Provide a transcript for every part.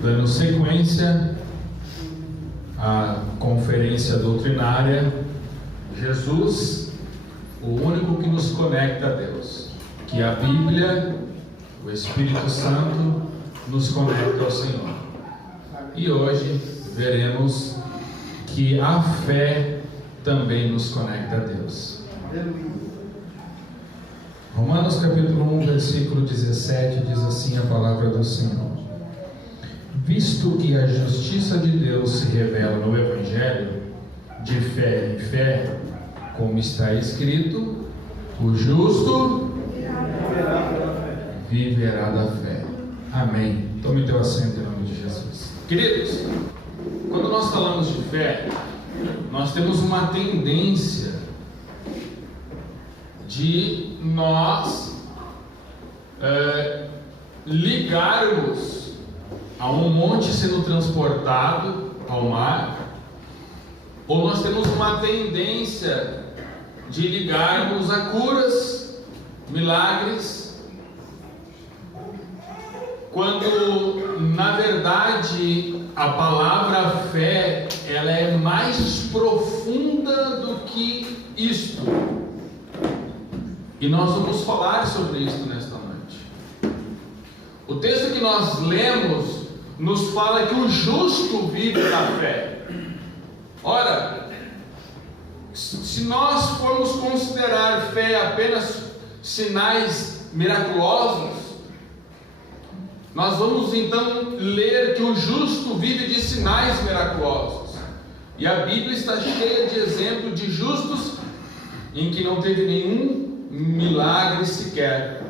Dando sequência à conferência doutrinária, Jesus, o único que nos conecta a Deus, que a Bíblia, o Espírito Santo, nos conecta ao Senhor. E hoje veremos que a fé também nos conecta a Deus. Romanos capítulo 1, versículo 17 diz assim a palavra do Senhor: visto que a justiça de Deus se revela no Evangelho, de fé em fé, como está escrito, o justo viverá da fé. Amém. Tome teu assento em nome de Jesus. Queridos, quando nós falamos de fé, nós temos uma tendência de nós ligarmos a um monte sendo transportado ao mar, ou nós temos uma tendência de ligarmos a curas, milagres, quando na verdade a palavra fé, ela é mais profunda do que isto. E nós vamos falar sobre isso nesta noite. O texto que nós lemos nos fala que o justo vive da fé. Ora, se nós formos considerar fé apenas sinais miraculosos, nós vamos então ler que o justo vive de sinais miraculosos. E a Bíblia está cheia de exemplos de justos em que não teve nenhum milagre sequer.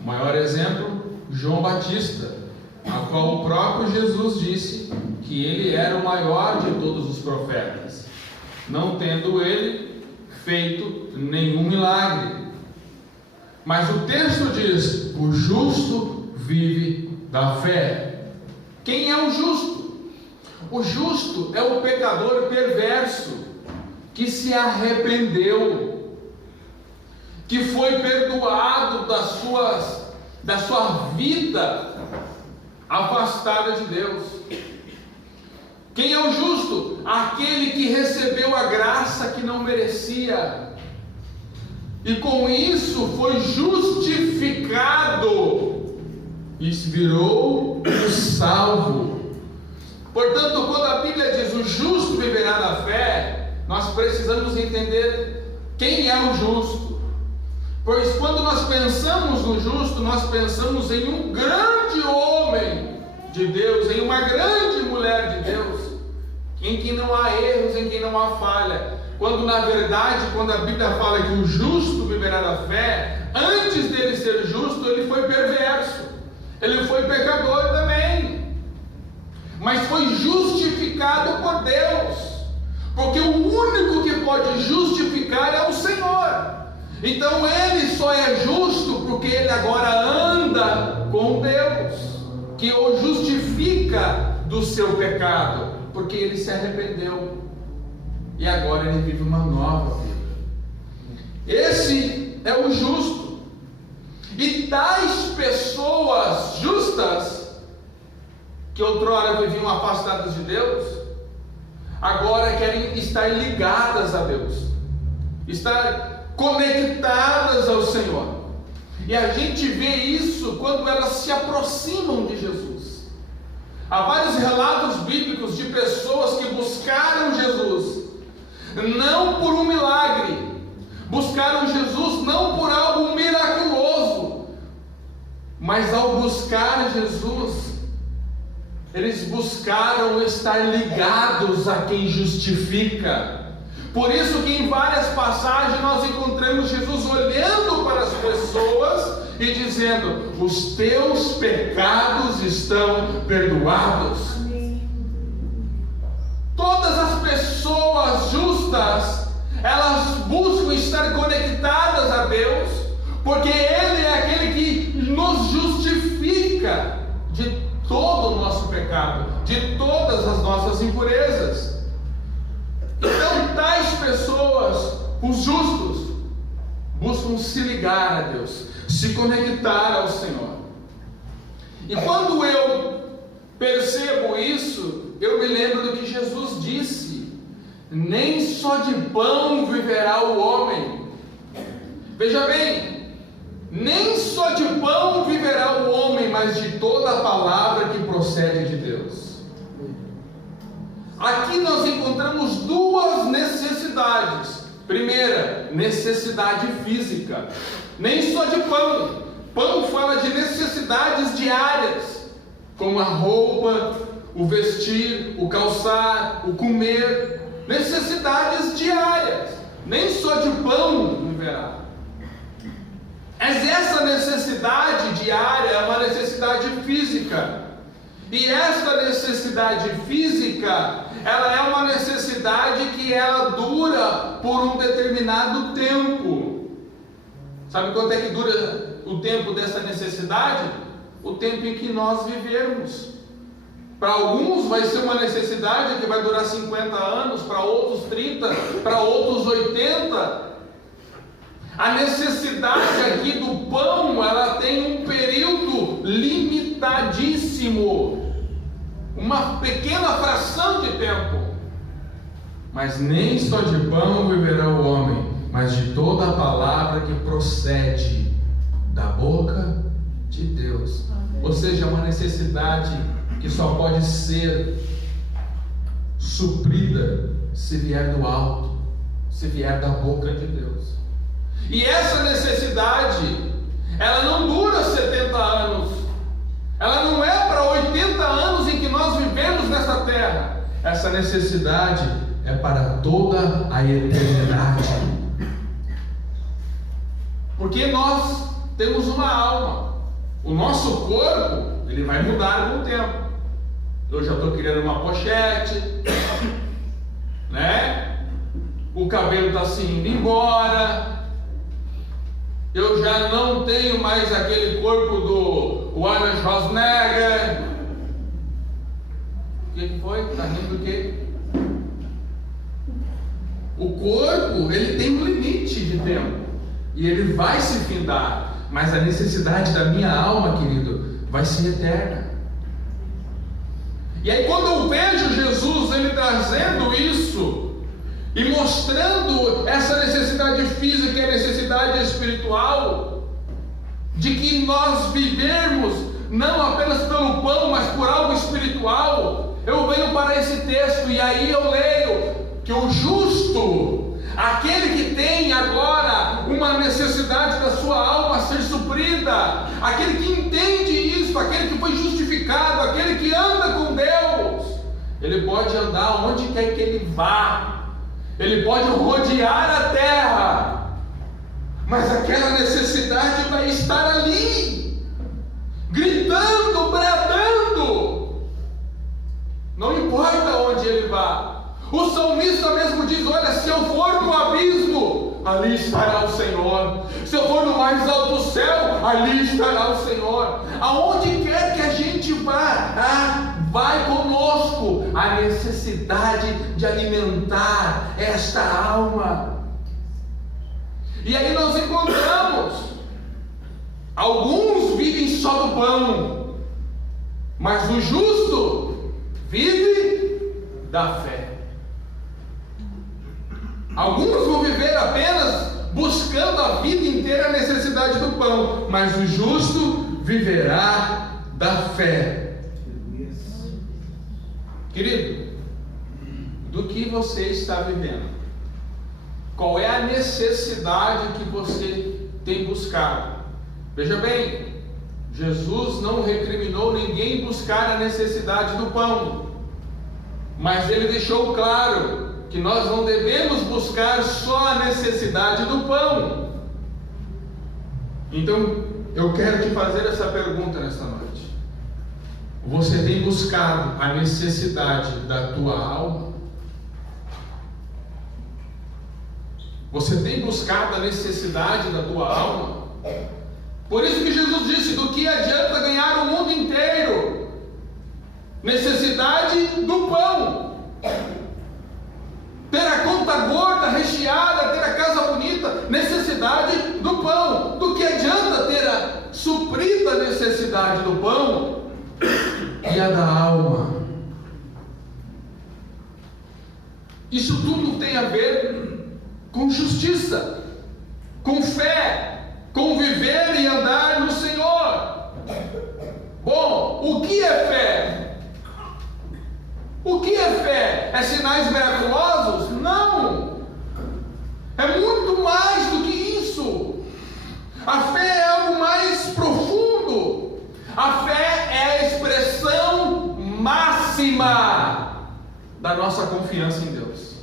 O maior exemplo, João Batista, a qual o próprio Jesus disse que ele era o maior de todos os profetas, não tendo ele feito nenhum milagre. Mas o texto diz: o justo vive da fé. Quem é o justo? O justo é o pecador perverso que se arrependeu, que foi perdoado da sua vida afastada de Deus. Quem é o justo? Aquele que recebeu a graça que não merecia, e com isso foi justificado e se virou o salvo. Portanto, quando a Bíblia diz o justo viverá da fé, nós precisamos entender quem é o justo. Pois quando nós pensamos no justo, nós pensamos em um grande homem de Deus, em uma grande mulher de Deus, em que não há erros, em que não há falha. Quando na verdade, quando a Bíblia fala que o justo viverá da fé, antes dele ser justo, ele foi perverso, ele foi pecador também, mas foi justificado por Deus, porque o único que pode justificar é o Senhor. Então ele só é justo porque ele agora anda com Deus, que o justifica do seu pecado, porque ele se arrependeu e agora ele vive uma nova vida. Esse é o justo. E tais pessoas justas, que outrora viviam afastadas de Deus, agora querem estar ligadas a Deus, estar conectadas ao Senhor. E a gente vê isso quando elas se aproximam de Jesus. Há vários relatos bíblicos de pessoas que buscaram Jesus não por um milagre, buscaram Jesus não por algo miraculoso, mas ao buscar Jesus, eles buscaram estar ligados a quem justifica. Por isso que em várias passagens nós encontramos Jesus olhando para as pessoas e dizendo: os teus pecados estão perdoados. Todas as pessoas justas, elas buscam estar conectadas a Deus, porque Ele é aquele que nos justifica de todo o nosso pecado, de todas as nossas impurezas. Então tais pessoas, os justos, buscam se ligar a Deus, se conectar ao Senhor. E quando eu percebo isso, eu me lembro do que Jesus disse: nem só de pão viverá o homem. Veja bem, nem só de pão viverá o homem, mas de toda a palavra que procede de Deus. Aqui nós encontramos duas necessidades. Primeira, necessidade física. Nem só de pão. Pão fala de necessidades diárias, como a roupa, o vestir, o calçar, o comer. Necessidades diárias. Nem só de pão viverá. Mas essa necessidade diária é uma necessidade física. E esta necessidade física, ela é uma necessidade que ela dura por um determinado tempo. Sabe quanto é que dura o tempo dessa necessidade? O tempo em que nós vivermos. Para alguns vai ser uma necessidade que vai durar 50 anos, para outros 30, para outros 80. A necessidade aqui do pão, ela tem um período limitadíssimo, uma pequena fração de tempo. Mas nem só de pão viverá o homem, mas de toda a palavra que procede da boca de Deus. Ou seja, uma necessidade que só pode ser suprida se vier do alto, se vier da boca de Deus. E essa necessidade, ela não dura 70 anos, ela não é para 80 anos em que nós vivemos nessa terra. Essa necessidade é para toda a eternidade. Porque nós temos uma alma. O nosso corpo, ele vai mudar com o tempo. Eu já estou criando uma pochete, né? O cabelo está se indo embora. Eu já não tenho mais aquele corpo do Arnold Schwarzenegger. O que foi? Está rindo do quê? O corpo, ele tem um limite de tempo. E ele vai se findar. Mas a necessidade da minha alma, querido, vai ser eterna. E aí quando eu vejo Jesus, ele trazendo isso, e mostrando essa necessidade física e a necessidade espiritual, de que nós vivermos não apenas pelo pão, mas por algo espiritual, eu venho para esse texto e aí eu leio que o justo, aquele que tem agora uma necessidade da sua alma ser suprida, aquele que entende isso, aquele que foi justificado, aquele que anda com Deus, ele pode andar onde quer que ele vá. Ele pode rodear a terra, mas aquela necessidade vai estar ali, gritando, bradando, não importa onde ele vá. O salmista mesmo diz: olha, se eu for no abismo, ali estará o Senhor. Se eu for no mais alto céu, ali estará o Senhor. Aonde quer que a gente vá, vai conosco a necessidade de alimentar esta alma. E aí nós encontramos, alguns vivem só do pão, mas o justo vive da fé. Alguns vão viver apenas buscando a vida inteira a necessidade do pão, mas o justo viverá da fé. Querido, do que você está vivendo? Qual é a necessidade que você tem buscado? Veja bem, Jesus não recriminou ninguém buscar a necessidade do pão, mas ele deixou claro que nós não devemos buscar só a necessidade do pão. Então, eu quero te fazer essa pergunta nesta noite. Você tem buscado a necessidade da tua alma? Você tem buscado a necessidade da tua alma? Por isso que Jesus disse: do que adianta ganhar o mundo inteiro? Necessidade do pão. Ter a conta gorda, recheada, ter a casa bonita, necessidade do pão. Do que adianta ter a suprida necessidade do pão e a da alma. Isso tudo tem a ver com justiça, com fé, com viver e andar no Senhor. Bom, o que é fé? O que é fé? É sinais miraculosos? Não! É muito mais do que isso. A fé é algo mais profundo. A fé é a expressão máxima da nossa confiança em Deus.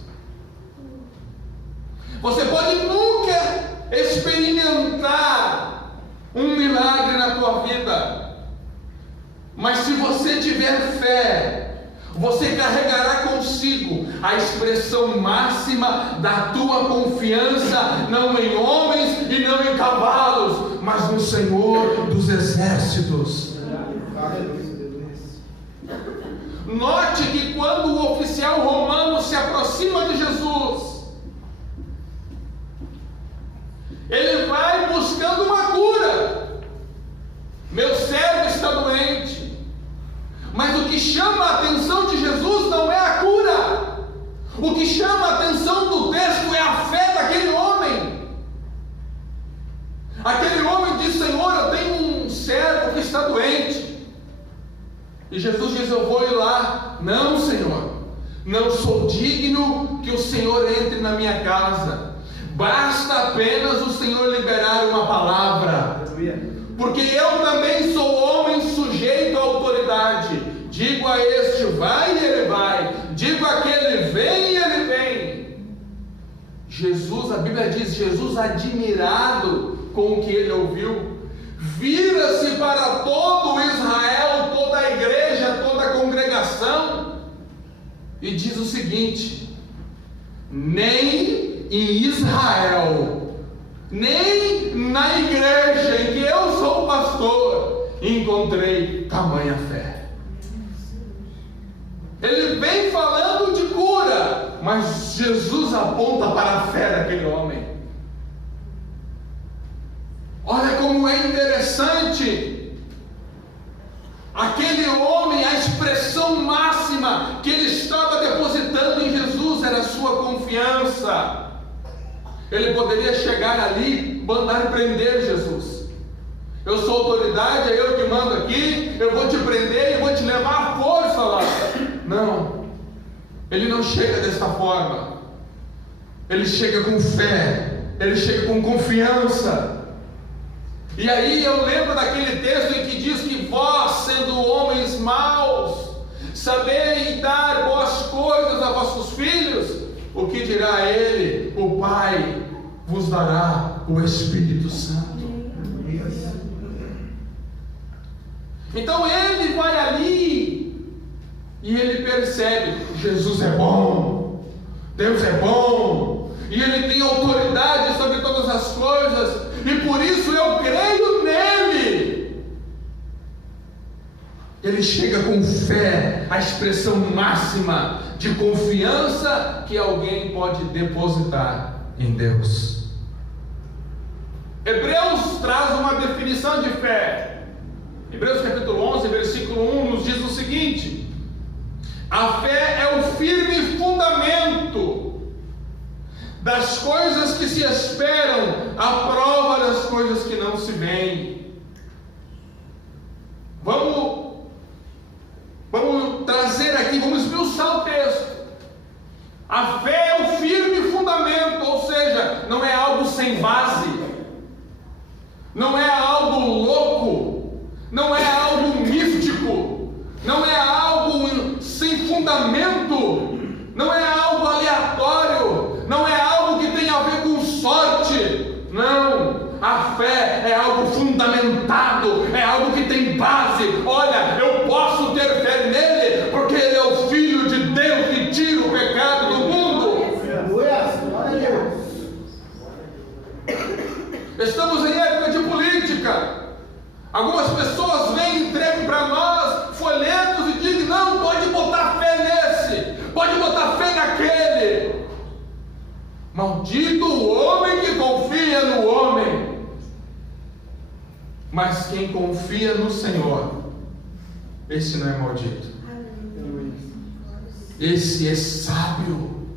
Você pode nunca experimentar um milagre na tua vida, mas se você tiver fé, você carregará consigo a expressão máxima da tua confiança, não em homens e não em cavalos, mas no Senhor dos exércitos. Note que quando o oficial romano se aproxima de Jesus, ele vai buscando uma cura. Meu servo está doente. Mas o que chama a atenção de Jesus não é a cura. O que chama a atenção do texto é a fé daquele homem. Aquele homem diz: Senhor, eu tenho um servo que está doente. E Jesus diz: eu vou ir lá. Não, Senhor, não sou digno que o Senhor entre na minha casa. Basta apenas o Senhor liberar uma palavra, porque eu também sou homem sujeito à autoridade. Digo a este, vai, e ele vai. Digo àquele, vem, e ele vem. Jesus, a Bíblia diz, Jesus, admirado com o que ele ouviu, vira-se para todo Israel, toda a igreja, toda a congregação, e diz o seguinte: nem em Israel, nem na igreja em que eu sou pastor, encontrei tamanha fé. Ele vem falando de cura, mas Jesus aponta para a fé daquele homem. Olha como é interessante. Aquele homem, a expressão máxima que ele estava depositando em Jesus era a sua confiança. Ele poderia chegar ali, mandar prender Jesus. Eu sou autoridade, é eu que mando aqui, eu vou te prender e vou te levar à força lá. Não, ele não chega desta forma. Ele chega com fé, ele chega com confiança. E aí eu lembro daquele texto em que diz que vós, sendo homens maus, sabei dar boas coisas a vossos filhos, o que dirá ele? O Pai vos dará o Espírito Santo. Então ele vai ali e ele percebe: Jesus é bom, Deus é bom, e ele tem autoridade sobre todas as coisas, e por isso eu creio nele. Ele chega com fé, a expressão máxima de confiança que alguém pode depositar em Deus. Hebreus traz uma definição de fé. Hebreus capítulo 11, versículo 1 nos diz o seguinte: a fé é o firme fundamento das coisas que se esperam, a prova das coisas que não se veem. Vamos trazer aqui, vamos esmiuçar o texto. A fé é o firme fundamento, ou seja, não é algo sem base, não é algo louco, não é algo místico, não é algo sem fundamento, não é algo aleatório, não é algo que tem a ver com sorte. Não, a fé é algo fundamentado, é algo que tem base. Olha, eu posso ter fé nele, porque ele é o Filho de Deus que tira o pecado do mundo. Estamos em época de política. Algumas pessoas vêm e entregam para nós folhetos e dizem: não, pode botar fé nesse, pode botar fé naquele. Maldito o homem que confia no homem, mas quem confia no Senhor esse não é maldito. Esse é sábio.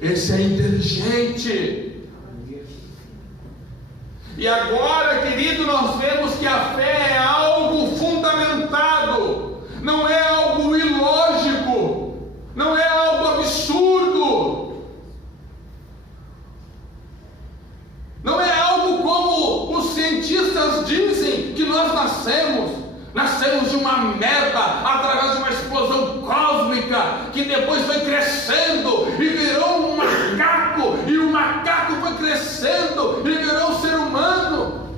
Esse é inteligente. E agora, querido, nós vemos que a fé é algo fundamentado, não é algo ilógico, não é algo absurdo, não é algo como os cientistas dizem que nós nascemos de uma meta através de uma explosão cósmica que depois foi crescendo e virou um macaco, e o macaco foi crescendo e virou um ser humano.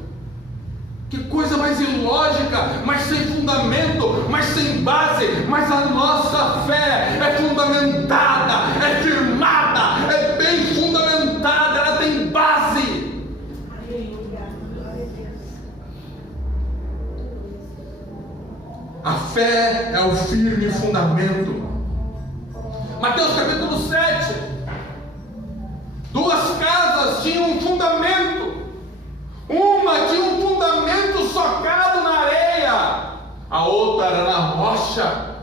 Que coisa mais ilógica, mas sem fundamento, mas sem base. Mas a nossa fé é fundamentada, é firmada, é bem fundamentada, ela tem base. A fé é o firme fundamento. Mateus capítulo 7. Duas casas tinham um fundamento. Uma tinha um fundamento socado na areia, a outra era na rocha.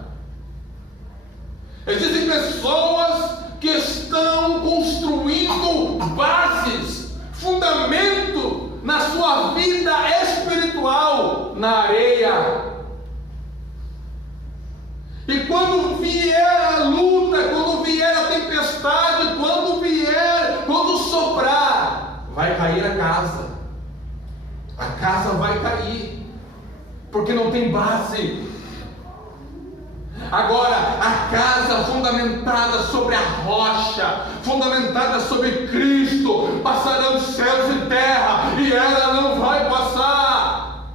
Existem pessoas que estão construindo bases, fundamento na sua vida espiritual na areia. E quando vier a luta, quando vier a tempestade, quando soprar, vai cair a casa. A casa vai cair, porque não tem base. Agora, a casa fundamentada sobre a rocha, fundamentada sobre Cristo, passarão céus e terra, e ela não vai passar.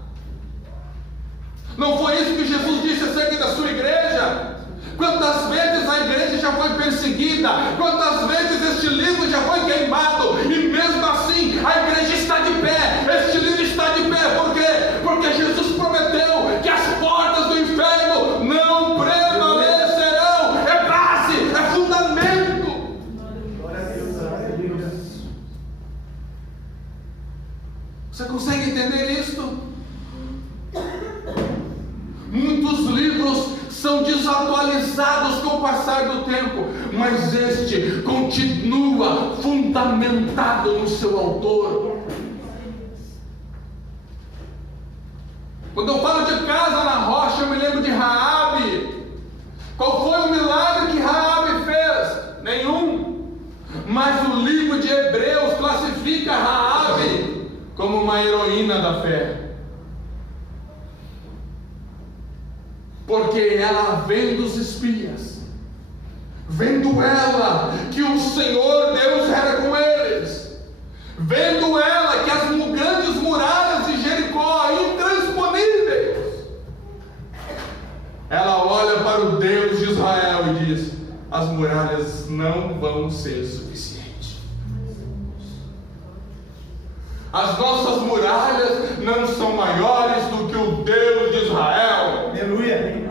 Não foi isso que Jesus disse acerca da sua igreja? Quantas vezes a igreja já foi perseguida, quantas vezes este livro já foi queimado, e mesmo assim a igreja está de pé, este livro está de pé. Por quê? Porque Jesus prometeu que as portas do inferno não prevalecerão. É base, é fundamento. Você consegue entender isto? Muitos livros são desatualizados com o passar do tempo, mas este continua fundamentado no seu autor. Quando eu falo de casa na rocha, eu me lembro de Raabe. Qual foi o milagre que Raabe fez? Nenhum. Mas o livro de Hebreus classifica Raabe como uma heroína da fé. Porque ela vendo os espias, vendo ela que o Senhor Deus era com eles, vendo ela que as grandes muralhas de Jericó, intransponíveis, ela olha para o Deus de Israel e diz: as muralhas não vão ser suficientes. As nossas muralhas não são maiores do que o Deus de Israel. Aleluia.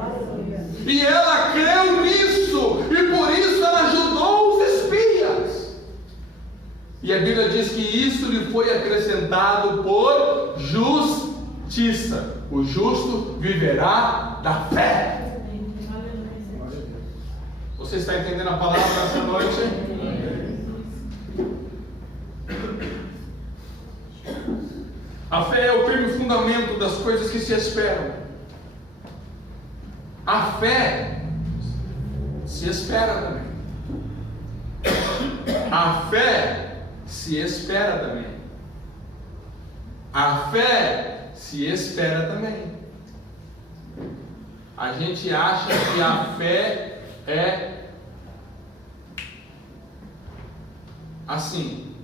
E ela creu nisso, e por isso ela ajudou os espias. E a Bíblia diz que isso lhe foi acrescentado por justiça. O justo viverá da fé. Você está entendendo a palavra nessa noite? A fé é o firme fundamento das coisas que se esperam. A fé se espera também. A fé se espera também. A fé se espera também. A gente acha que a fé é assim,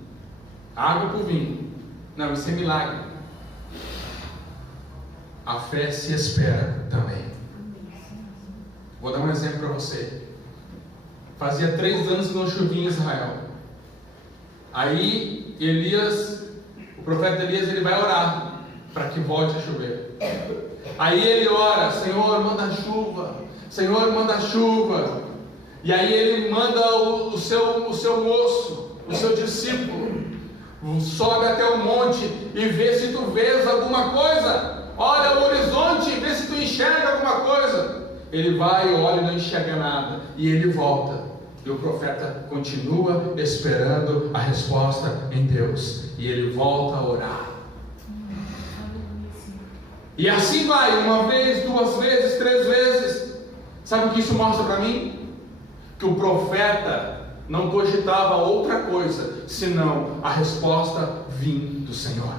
água para o vinho. Não, isso é milagre. A fé se espera também. Vou dar um exemplo para você. Fazia 3 anos que não chovia em Israel. Aí Elias, o profeta Elias, ele vai orar para que volte a chover. Aí ele ora: Senhor, manda chuva. Senhor, manda chuva. E aí ele manda o seu moço, o seu discípulo, sobe até o monte e vê se tu vês alguma coisa. olha o horizonte, vê se tu enxerga alguma coisa. Ele vai, olha e não enxerga nada, e ele volta. E o profeta continua esperando a resposta em Deus, e ele volta a orar. E assim vai, uma vez, duas vezes, três vezes. Sabe o que isso mostra para mim? Que o profeta não cogitava outra coisa, senão a resposta vir do Senhor.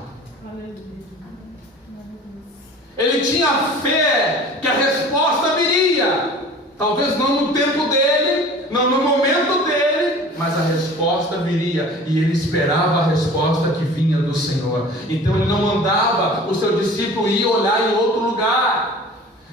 Ele tinha fé que a resposta viria. Talvez não no tempo dele, não no momento dele, mas a resposta viria, e ele esperava a resposta que vinha do Senhor. Então ele não mandava o seu discípulo ir olhar em outro lugar,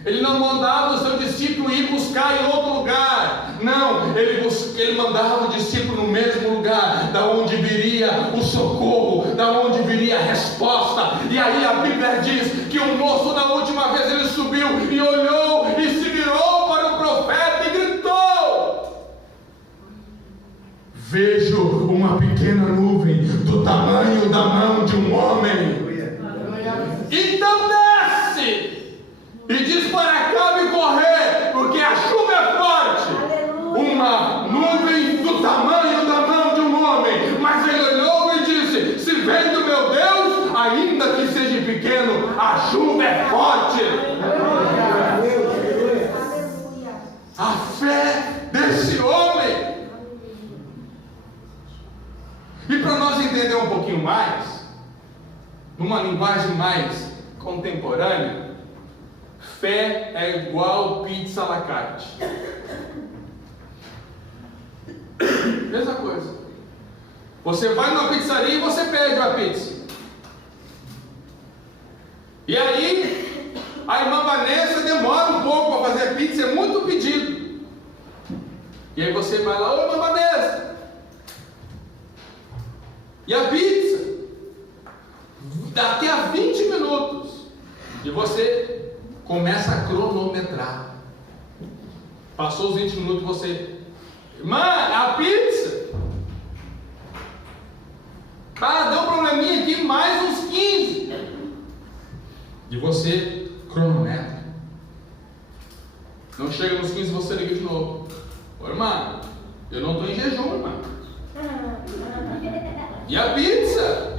ele não mandava o seu discípulo ir buscar em outro lugar, não, ele mandava o discípulo no mesmo lugar, da onde viria o socorro, da onde viria a resposta. E aí a Bíblia diz que o moço, na última vez, ele subiu e olhou e se virou para o profeta e gritou: vejo uma pequena nuvem do tamanho da mão de um homem. Então desce e dispara a cama e correr, porque a chuva é forte. Uma nuvem do tamanho da mão de um homem. Mas ele olhou e disse: se vem do meu Deus, ainda que seja pequeno, a chuva é forte. A fé desse homem. E para nós entender um pouquinho mais, numa linguagem mais contemporânea, fé é igual pizza à la carte. Mesma coisa. Você vai numa pizzaria e você pede uma pizza. E aí a irmã Vanessa demora um pouco para fazer a pizza, é muito pedido. E aí você vai lá: ô irmã Vanessa, e a pizza? Daqui a 20 minutos. E você começa a cronometrar. Passou os 20 minutos, você: irmã, a pizza? Ah, deu um probleminha aqui, mais uns 15. E você cronometra. Não chega nos 15, você liga de novo: ô irmã, eu não estou em jejum, irmã. E a pizza?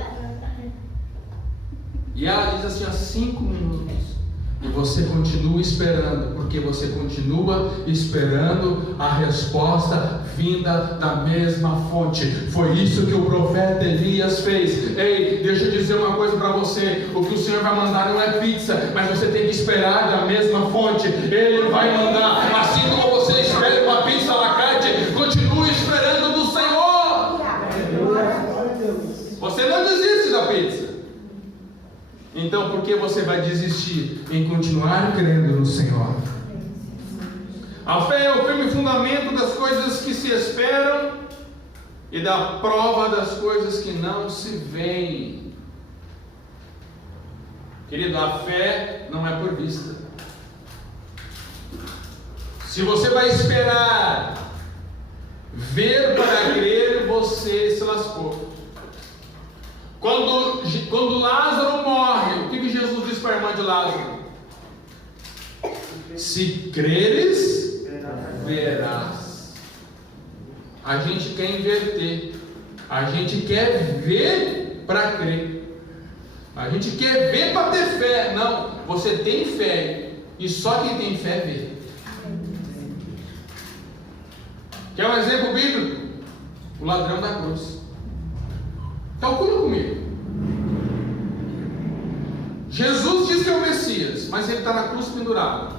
E ela diz assim: 5 minutos. E você continua esperando, porque você continua esperando a resposta vinda da mesma fonte. Foi isso que o profeta Elias fez. Ei, deixa eu dizer uma coisa para você: o que o Senhor vai mandar não é pizza, mas você tem que esperar da mesma fonte. Ele vai mandar, assim como você espera uma pizza à la carte, continue esperando do Senhor. Você não desiste da pizza. Então por que você vai desistir em continuar crendo no Senhor? A fé é o firme fundamento das coisas que se esperam e da prova das coisas que não se veem. Querido, a fé não é por vista. Se você vai esperar ver para crer, você se lascou. Quando Lázaro morre, o que Jesus disse para a irmã de Lázaro? Se creres, verás. A gente quer inverter. A gente quer ver para crer. A gente quer ver para ter fé. Não, você tem fé, e só quem tem fé vê. Quer um exemplo bíblico? O ladrão da cruz. Calcula comigo. Jesus diz que é o Messias, mas ele está na cruz pendurado.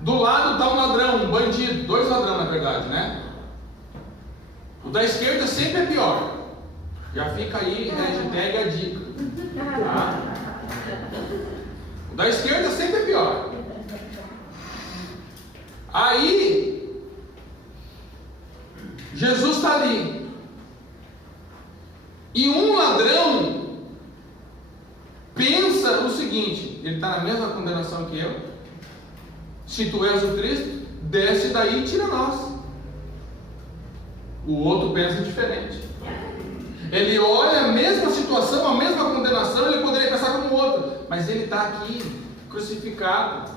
Do lado está um ladrão, um bandido, 2 ladrões na verdade, né? O da esquerda sempre é pior. Já fica aí, hashtag a dica. Tá? O da esquerda sempre é pior. Aí Jesus está ali. E um ladrão pensa o seguinte: ele está na mesma condenação que eu. Se tu és o Cristo, desce daí e tira nós. O outro pensa diferente. Ele olha a mesma situação, a mesma condenação, ele poderia pensar como o outro: mas ele está aqui, crucificado.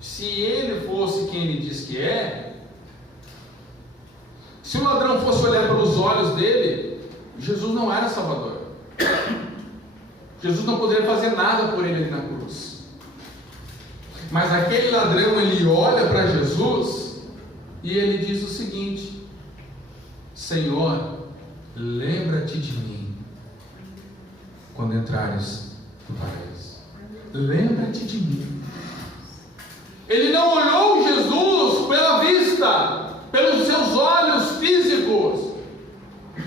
Se ele fosse quem ele diz que é, se o ladrão fosse olhar pelos olhos dele, Jesus não era Salvador. Jesus não poderia fazer nada por ele ali na cruz. Mas aquele ladrão, ele olha para Jesus e ele diz o seguinte: Senhor, lembra-te de mim quando entrares no paraíso. Lembra-te de mim. Ele não olhou Jesus pela vista, pelos seus olhos físicos.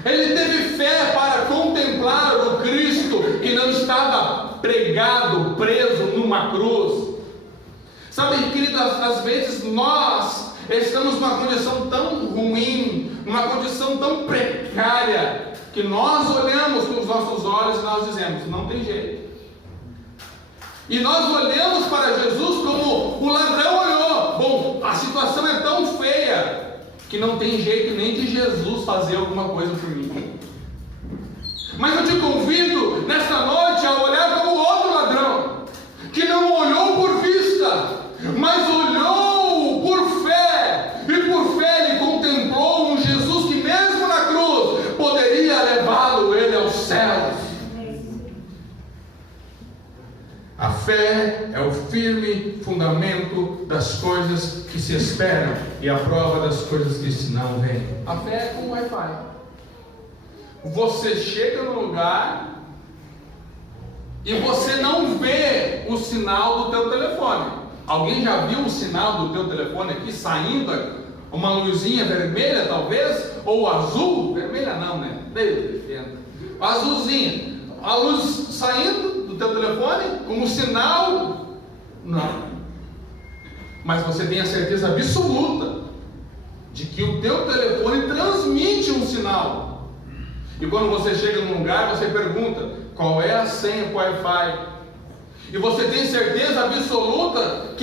Ele teve fé para contemplar o Cristo que não estava pregado, preso numa cruz. Sabe, querido, às vezes nós estamos numa condição tão ruim, numa condição tão precária, que nós olhamos com os nossos olhos e nós dizemos: não tem jeito. E nós olhamos para Jesus como o ladrão olhou. Bom, a situação é tão feia que não tem jeito nem de Jesus fazer alguma coisa por mim. Mas eu te convido nesta noite a olhar como outro ladrão, que não olhou por vista, mas olhou por fé, e por fé ele contemplou um Jesus que mesmo na cruz poderia levá-lo ele aos céus. A fé é o firme fundamento das coisas que se esperam e a prova das coisas que se não veem. A fé é como Wi-Fi. Você chega no lugar e você não vê o sinal do teu telefone. Alguém já viu o sinal do teu telefone aqui saindo? Uma luzinha vermelha talvez? Ou azul? Vermelha não, né? Azulzinha. A luz saindo do teu telefone como sinal? Não. Mas você tem a certeza absoluta de que o teu telefone transmite um sinal. E quando você chega num lugar, você pergunta: qual é a senha para o Wi-Fi? E você tem certeza absoluta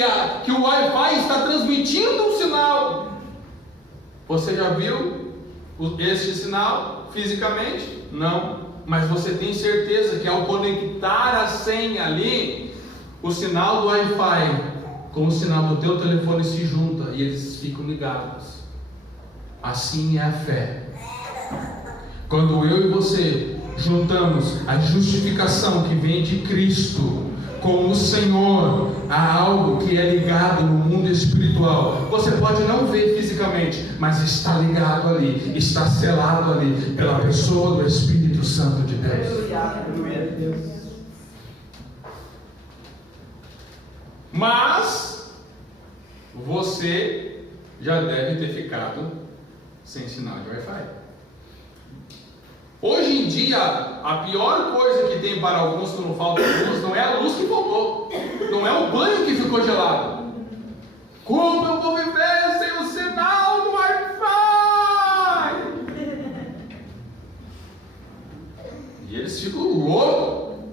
que o Wi-Fi está transmitindo um sinal. Você já viu este sinal fisicamente? Não. Mas você tem certeza que ao conectar a senha ali, o sinal do Wi-Fi com o sinal do teu telefone se junta e eles ficam ligados. Assim é a fé. Quando eu e você juntamos a justificação que vem de Cristo com o Senhor a algo que é ligado no mundo espiritual, você pode não ver fisicamente, mas está ligado ali, está selado ali pela pessoa do Espírito Santo de Deus. Mas você já deve ter ficado sem sinal de Wi-Fi. Hoje em dia, a pior coisa que tem para alguns quando falta luz não é a luz que faltou, não é o banho que ficou gelado. Como eu vou viver sem o sinal do Wi-Fi? E eles ficam loucos,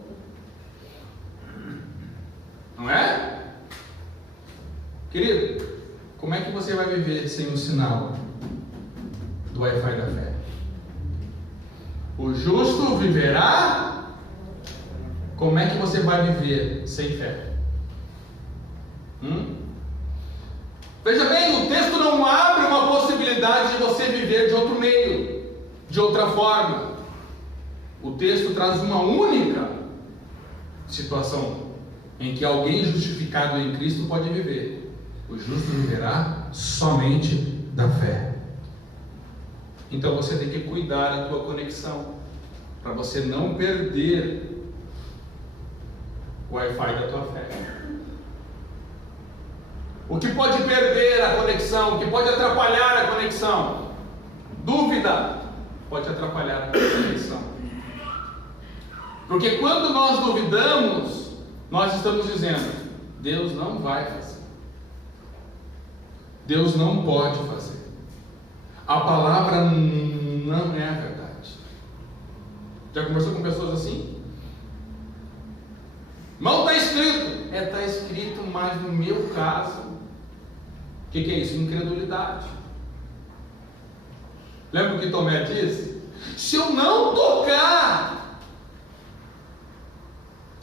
não é? Querido, como é que você vai viver sem o sinal do Wi-Fi da fé? O justo viverá. Como é que você vai viver sem fé? Veja bem, o texto não abre uma possibilidade de você viver de outro meio, de outra forma. O texto traz uma única situação em que alguém justificado em Cristo pode viver. O justo viverá somente da fé. Então você tem que cuidar da tua conexão, para você não perder o Wi-Fi da tua fé. O que pode perder a conexão, o que pode atrapalhar a conexão? Dúvida pode atrapalhar a conexão. Porque quando nós duvidamos, nós estamos dizendo: Deus não vai fazer, Deus não pode fazer. A palavra não é a verdade. Já conversou com pessoas assim? Não está escrito. Está escrito, mas no meu caso, o que é isso? Incredulidade. Lembra o que Tomé disse? Se eu não tocar,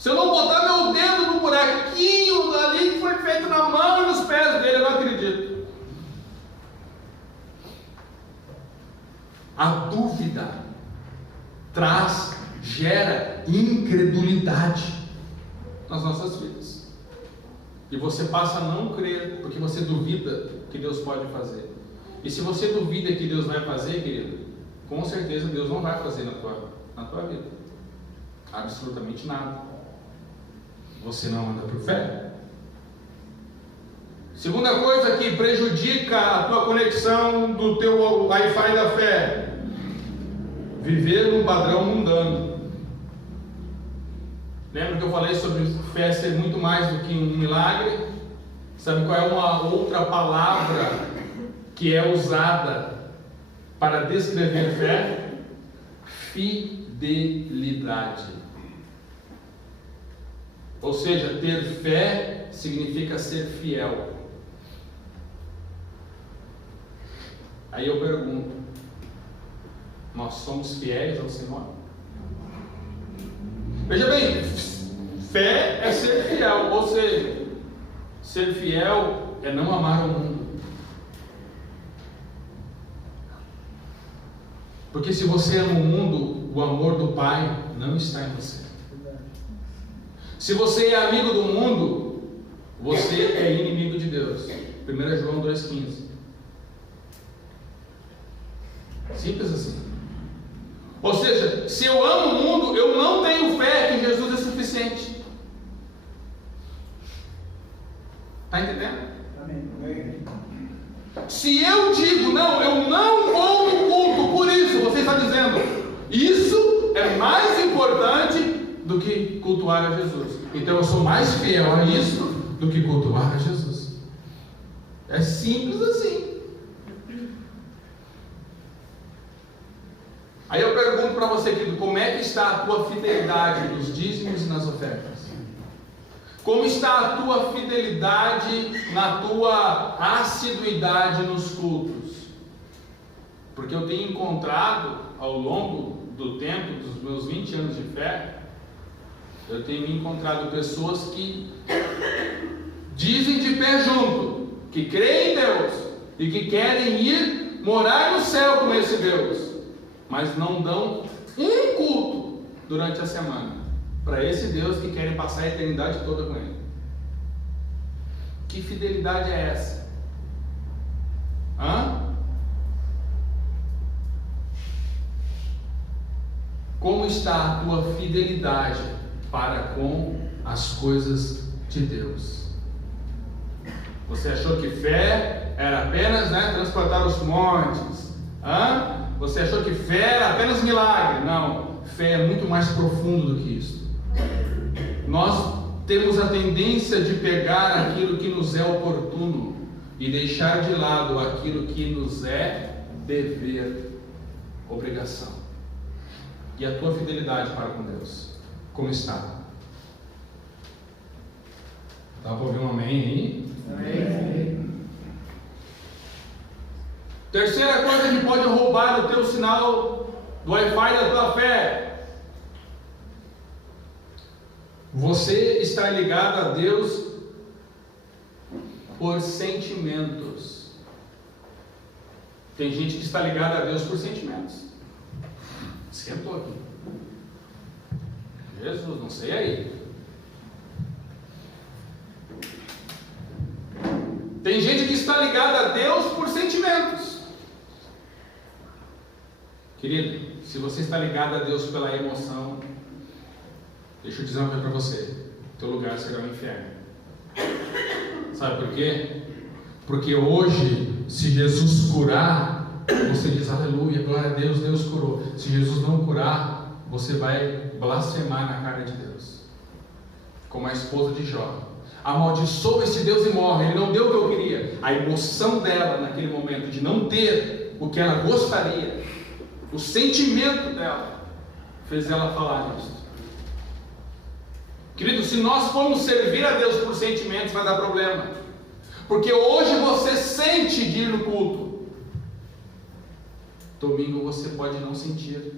Se eu não botar meu dedo no buraquinho ali que foi feito na mão e nos pés dele, eu não acredito. A dúvida gera incredulidade nas nossas vidas. E você passa a não crer, porque você duvida que Deus pode fazer. E se você duvida que Deus vai fazer, querido, com certeza Deus não vai fazer na tua vida. Absolutamente nada. Você não anda por fé. Segunda coisa que prejudica a tua conexão do teu Wi-Fi da fé: viver num padrão mundano. Lembra que eu falei sobre fé ser muito mais do que um milagre? Sabe qual é uma outra palavra que é usada para descrever fé? Fidelidade. Ou seja, ter fé significa ser fiel. Aí eu pergunto: nós somos fiéis ao Senhor? Veja bem, fé é ser fiel, ou seja, ser fiel é não amar o mundo. Porque se você ama o mundo, o amor do Pai não está em você. Se você é amigo do mundo, você é inimigo de Deus. 1 João 2,15. Simples assim. Ou seja, se eu amo o mundo, eu não tenho fé que Jesus é suficiente. Está entendendo? Amém. Se eu digo, não, eu não vou no culto, por isso, você está dizendo, isso é mais importante do que cultuar a Jesus. Então eu sou mais fiel a isso do que cultuar a Jesus. É simples assim. Aí eu pergunto para você, querido, como é que está a tua fidelidade nos dízimos e nas ofertas? Como está a tua fidelidade na tua assiduidade nos cultos? Porque eu tenho encontrado ao longo do tempo, dos meus 20 anos de fé, eu tenho encontrado pessoas que dizem de pé junto que creem em Deus e que querem ir morar no céu com esse Deus, mas não dão um culto durante a semana para esse Deus que querem passar a eternidade toda com Ele. Que fidelidade é essa? Como está a tua fidelidade para com as coisas de Deus? Você achou que fé era apenas transportar os montes? Você achou que fé era apenas milagre? Não, fé é muito mais profundo do que isso. Nós temos a tendência de pegar aquilo que nos é oportuno e deixar de lado aquilo que nos é dever, obrigação. E a tua fidelidade para com Deus, como está? Dá para ouvir um amém aí? Amém. Terceira coisa que pode roubar o teu sinal do Wi-Fi da tua fé: você está ligado a Deus por sentimentos. Tem gente que está ligada a Deus por sentimentos. Esquentou aqui. Jesus, não sei aí. Tem gente que está ligada a Deus por sentimentos. Querido, se você está ligado a Deus pela emoção, deixa eu dizer uma coisa para você: teu lugar será o inferno. Sabe por quê? Porque hoje, se Jesus curar, você diz aleluia, glória a Deus, Deus curou. Se Jesus não curar, você vai blasfemar na cara de Deus, como a esposa de Jó. Amaldiçoa esse Deus e morre, ele não deu o que eu queria. A emoção dela naquele momento de não ter o que ela gostaria, o sentimento dela fez ela falar isso. Querido, se nós formos servir a Deus por sentimentos, vai dar problema. Porque hoje você sente de ir no culto, domingo você pode não sentir.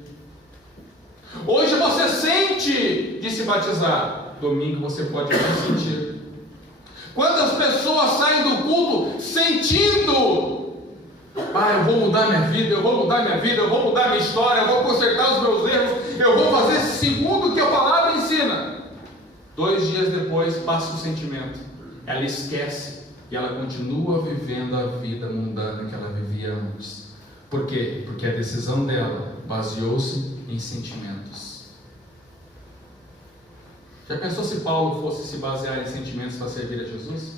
Hoje você sente de se batizar, domingo você pode não sentir. Quantas pessoas saem do culto sentindo: eu vou mudar minha vida, eu vou mudar minha vida, eu vou mudar minha história, eu vou consertar os meus erros, eu vou fazer segundo o que a palavra ensina. 2 dias depois passa o sentimento, ela esquece e ela continua vivendo a vida mundana que ela vivia antes. Por quê? Porque a decisão dela baseou-se em sentimentos. Já pensou se Paulo fosse se basear em sentimentos para servir a Jesus?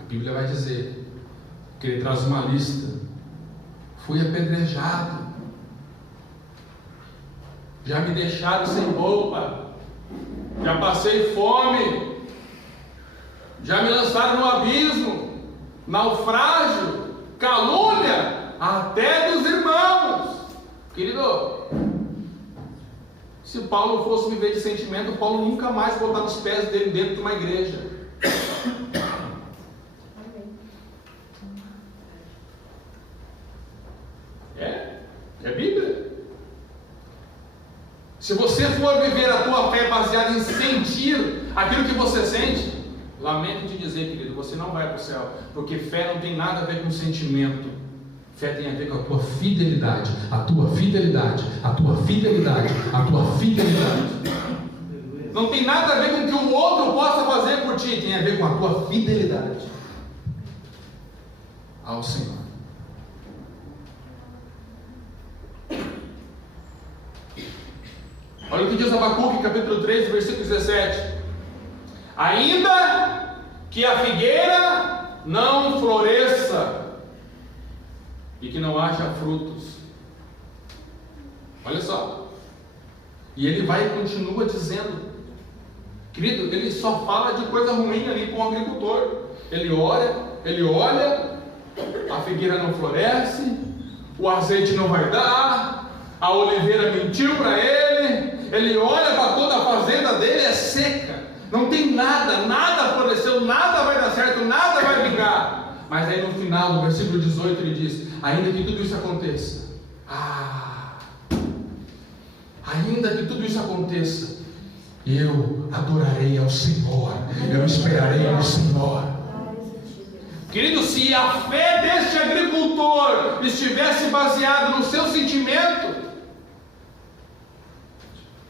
A Bíblia vai dizer que ele traz uma lista: fui apedrejado, já me deixaram sem roupa, já passei fome, já me lançaram no abismo, naufrágio, calúnia, até dos irmãos. Querido, se Paulo fosse viver de sentimento, Paulo nunca mais botar os pés dele dentro de uma igreja. É Bíblia. Se você for viver a tua fé baseada em sentir aquilo que você sente, lamento te dizer, querido, você não vai para o céu, porque fé não tem nada a ver com sentimento. Fé tem a ver com a tua fidelidade, a tua fidelidade, a tua fidelidade, a tua fidelidade. Não tem nada a ver com o que o outro possa fazer por ti, tem a ver com a tua fidelidade ao Senhor. Olha o que diz Abacuque, capítulo 3, versículo 17: ainda que a figueira não floresça e que não haja frutos. Olha só. E ele vai e continua dizendo, querido, ele só fala de coisa ruim ali com o agricultor. Ele olha, a figueira não floresce, o azeite não vai dar, a oliveira mentiu para ele olha para toda a fazenda dele, é seca, não tem nada floresceu, nada vai dar certo, nada vai vingar. Mas aí no final do versículo 18 ele diz: ainda que tudo isso aconteça, ainda que tudo isso aconteça, eu adorarei ao Senhor, eu esperarei no Senhor. Querido, se a fé deste agricultor estivesse baseada no seu sentimento,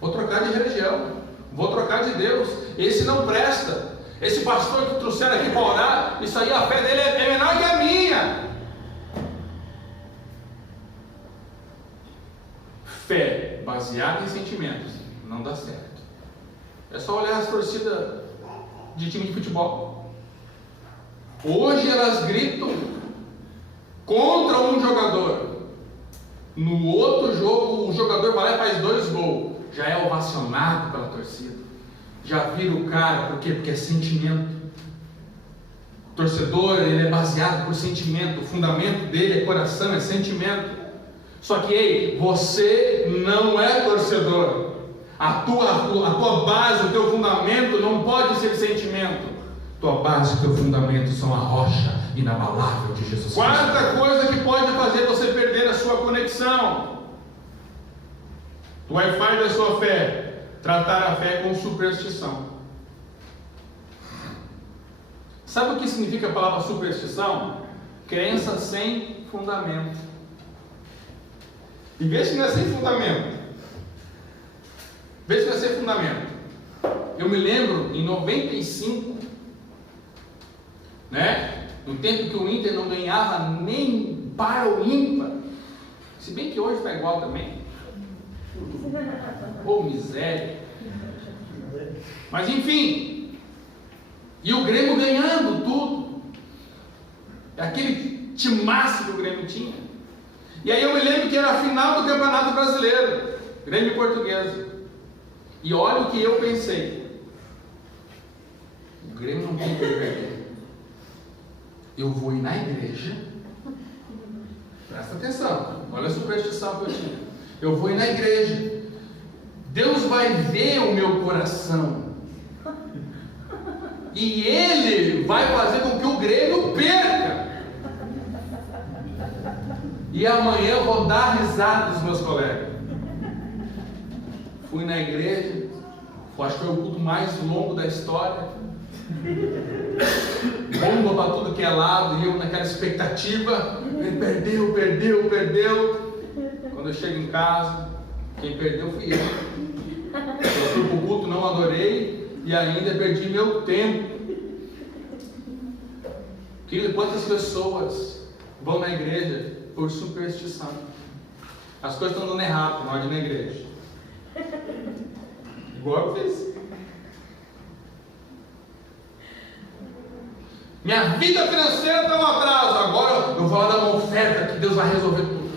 vou trocar de religião, vou trocar de Deus, esse não presta, esse pastor que trouxeram aqui para orar, isso aí, a fé dele é menor que a minha. Fé baseada em sentimentos não dá certo. É só olhar as torcidas de time de futebol. Hoje elas gritam contra um jogador, no outro jogo o jogador vai lá e faz 2 gols, já é ovacionado pela torcida, já vira o cara. Por quê? Porque é sentimento. O torcedor, ele é baseado por sentimento, o fundamento dele é coração, é sentimento. Só que, ei, você não é torcedor, a tua base, o teu fundamento não pode ser sentimento. Tua base e teu fundamento são a rocha inabalável de Jesus Cristo. Quarta coisa que pode fazer você perder a sua conexão do Wi-Fi da sua fé: tratar a fé com superstição. Sabe o que significa a palavra superstição? Crença sem fundamento. E vê se não é sem fundamento. Vê se não é sem fundamento. Eu me lembro em 95, no tempo que o Inter não ganhava nem par ou ímpar, se bem que hoje está igual também. Miséria. Mas enfim, e o Grêmio ganhando tudo, aquele timaço que o Grêmio tinha. E aí eu me lembro que era a final do Campeonato Brasileiro, Grêmio e Portuguesa. E olha o que eu pensei: o Grêmio não tem que perder, eu vou ir na igreja. Presta atenção, olha a superstição que eu tinha. Eu vou ir na igreja, Deus vai ver o meu coração e Ele vai fazer com que o Grêmio perca. E amanhã eu vou dar risada dos meus colegas. Fui na igreja, acho que foi o culto mais longo da história. Bomba para tudo que é lado, e eu naquela expectativa. Ele perdeu. Quando eu chego em casa, quem perdeu fui eu. Eu fui para o culto, não adorei e ainda perdi meu tempo. Querido, quantas pessoas vão na igreja por superstição? As coisas estão dando errado, não é de ir na igreja. Igual eu fiz. Minha vida financeira está um atraso. Agora eu vou lá dar uma oferta que Deus vai resolver tudo.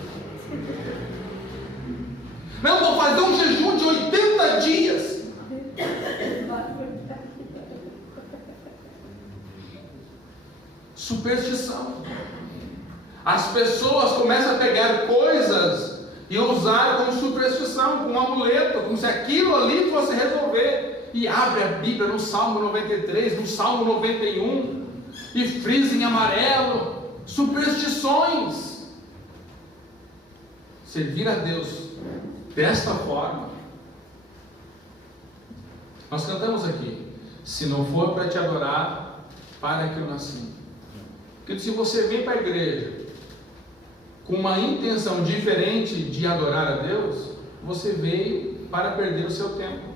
Não, vou fazer um jejum de 80 dias. Superstição. As pessoas começam a pegar coisas e usar como superstição, como um amuleto, como se aquilo ali fosse resolver. E abre a Bíblia no Salmo 93, no Salmo 91, e frisa em amarelo. Superstições. Servir a Deus desta forma. Nós cantamos aqui: se não for para te adorar, para que eu nasci. Porque se você vem para a igreja com uma intenção diferente de adorar a Deus, você veio para perder o seu tempo.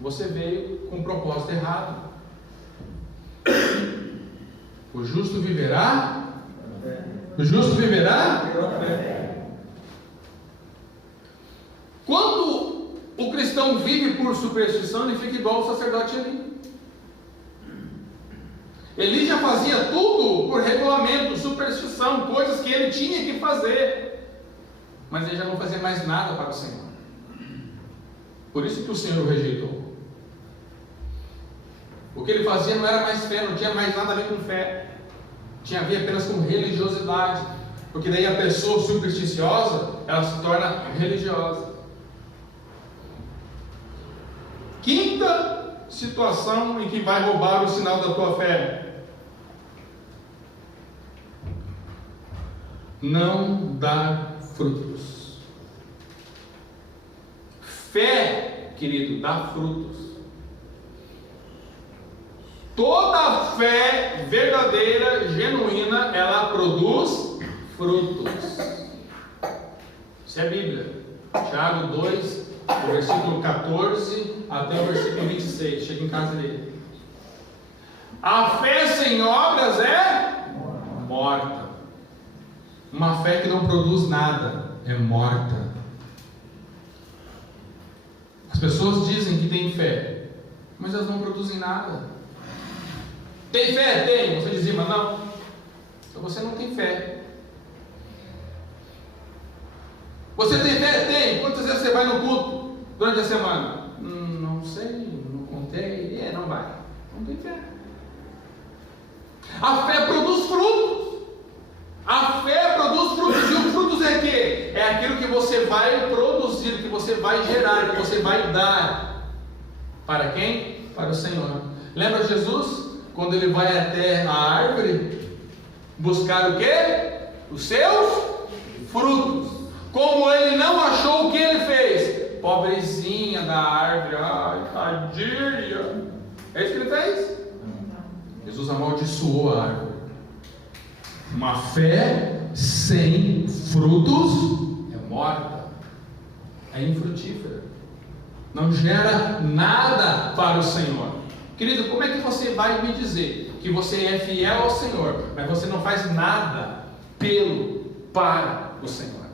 Você veio com um propósito errado. O justo viverá? O justo viverá? Quando o cristão vive por superstição, ele fica igual o sacerdote Eli. Eli já fazia tudo por regulamento, superstição, coisas que ele tinha que fazer, mas ele já não fazia mais nada para o Senhor. Por isso que o Senhor o rejeitou. O que ele fazia não era mais fé, não tinha mais nada a ver com fé, tinha a ver apenas com religiosidade, porque daí a pessoa supersticiosa, ela se torna religiosa. Quinta situação em que vai roubar o sinal da tua fé: não dar frutos. Fé, querido, dá frutos. Toda fé verdadeira, genuína, ela produz frutos. Isso é a Bíblia. Tiago 2, do versículo 14 até o versículo 26. Chega em casa dele. A fé sem obras é morta. Uma fé que não produz nada é morta. As pessoas dizem que têm fé, mas elas não produzem nada. Tem fé? Tem. Você dizia, mas não. Então você não tem fé. Você tem fé? Tem. Quantas vezes você vai no culto durante a semana? Não sei, não contei. Não vai. Não tem fé. A fé produz frutos. A fé produz frutos. E o frutos é quê? É aquilo que você vai produzir, que você vai gerar, que você vai dar. Para quem? Para o Senhor. Lembra Jesus? Quando ele vai até a árvore buscar o quê? Os seus frutos. Como ele não achou, o que ele fez? Pobrezinha da árvore, ai, tadinha. É isso que ele fez? Jesus amaldiçoou a árvore. Uma fé sem frutos é morta, é infrutífera, não gera nada para o Senhor. Querido, como é que você vai me dizer que você é fiel ao Senhor, mas você não faz nada para o Senhor?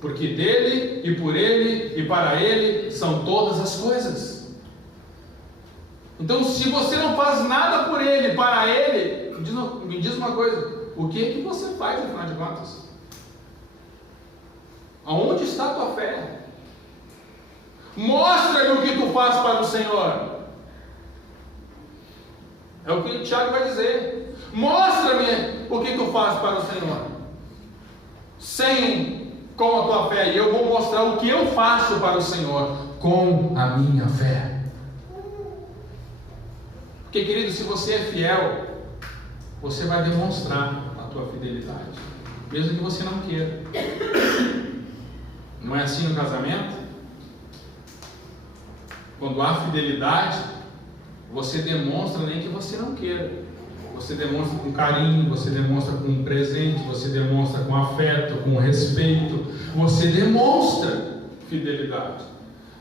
Porque dele e por ele e para ele são todas as coisas. Então, se você não faz nada por ele, para ele, me diz uma coisa: o que é que você faz, afinal de contas? Aonde está a tua fé? Mostra-me o que tu faz para o Senhor. É o que o Tiago vai dizer. Mostra-me o que tu faz para o Senhor. Com a tua fé. E eu vou mostrar o que eu faço para o Senhor com a minha fé. Porque, querido, se você é fiel, você vai demonstrar a tua fidelidade, mesmo que você não queira. Não é assim no casamento? Quando há fidelidade, você demonstra nem que você não queira. Você demonstra com carinho, você demonstra com um presente, você demonstra com afeto, com respeito. Você demonstra fidelidade.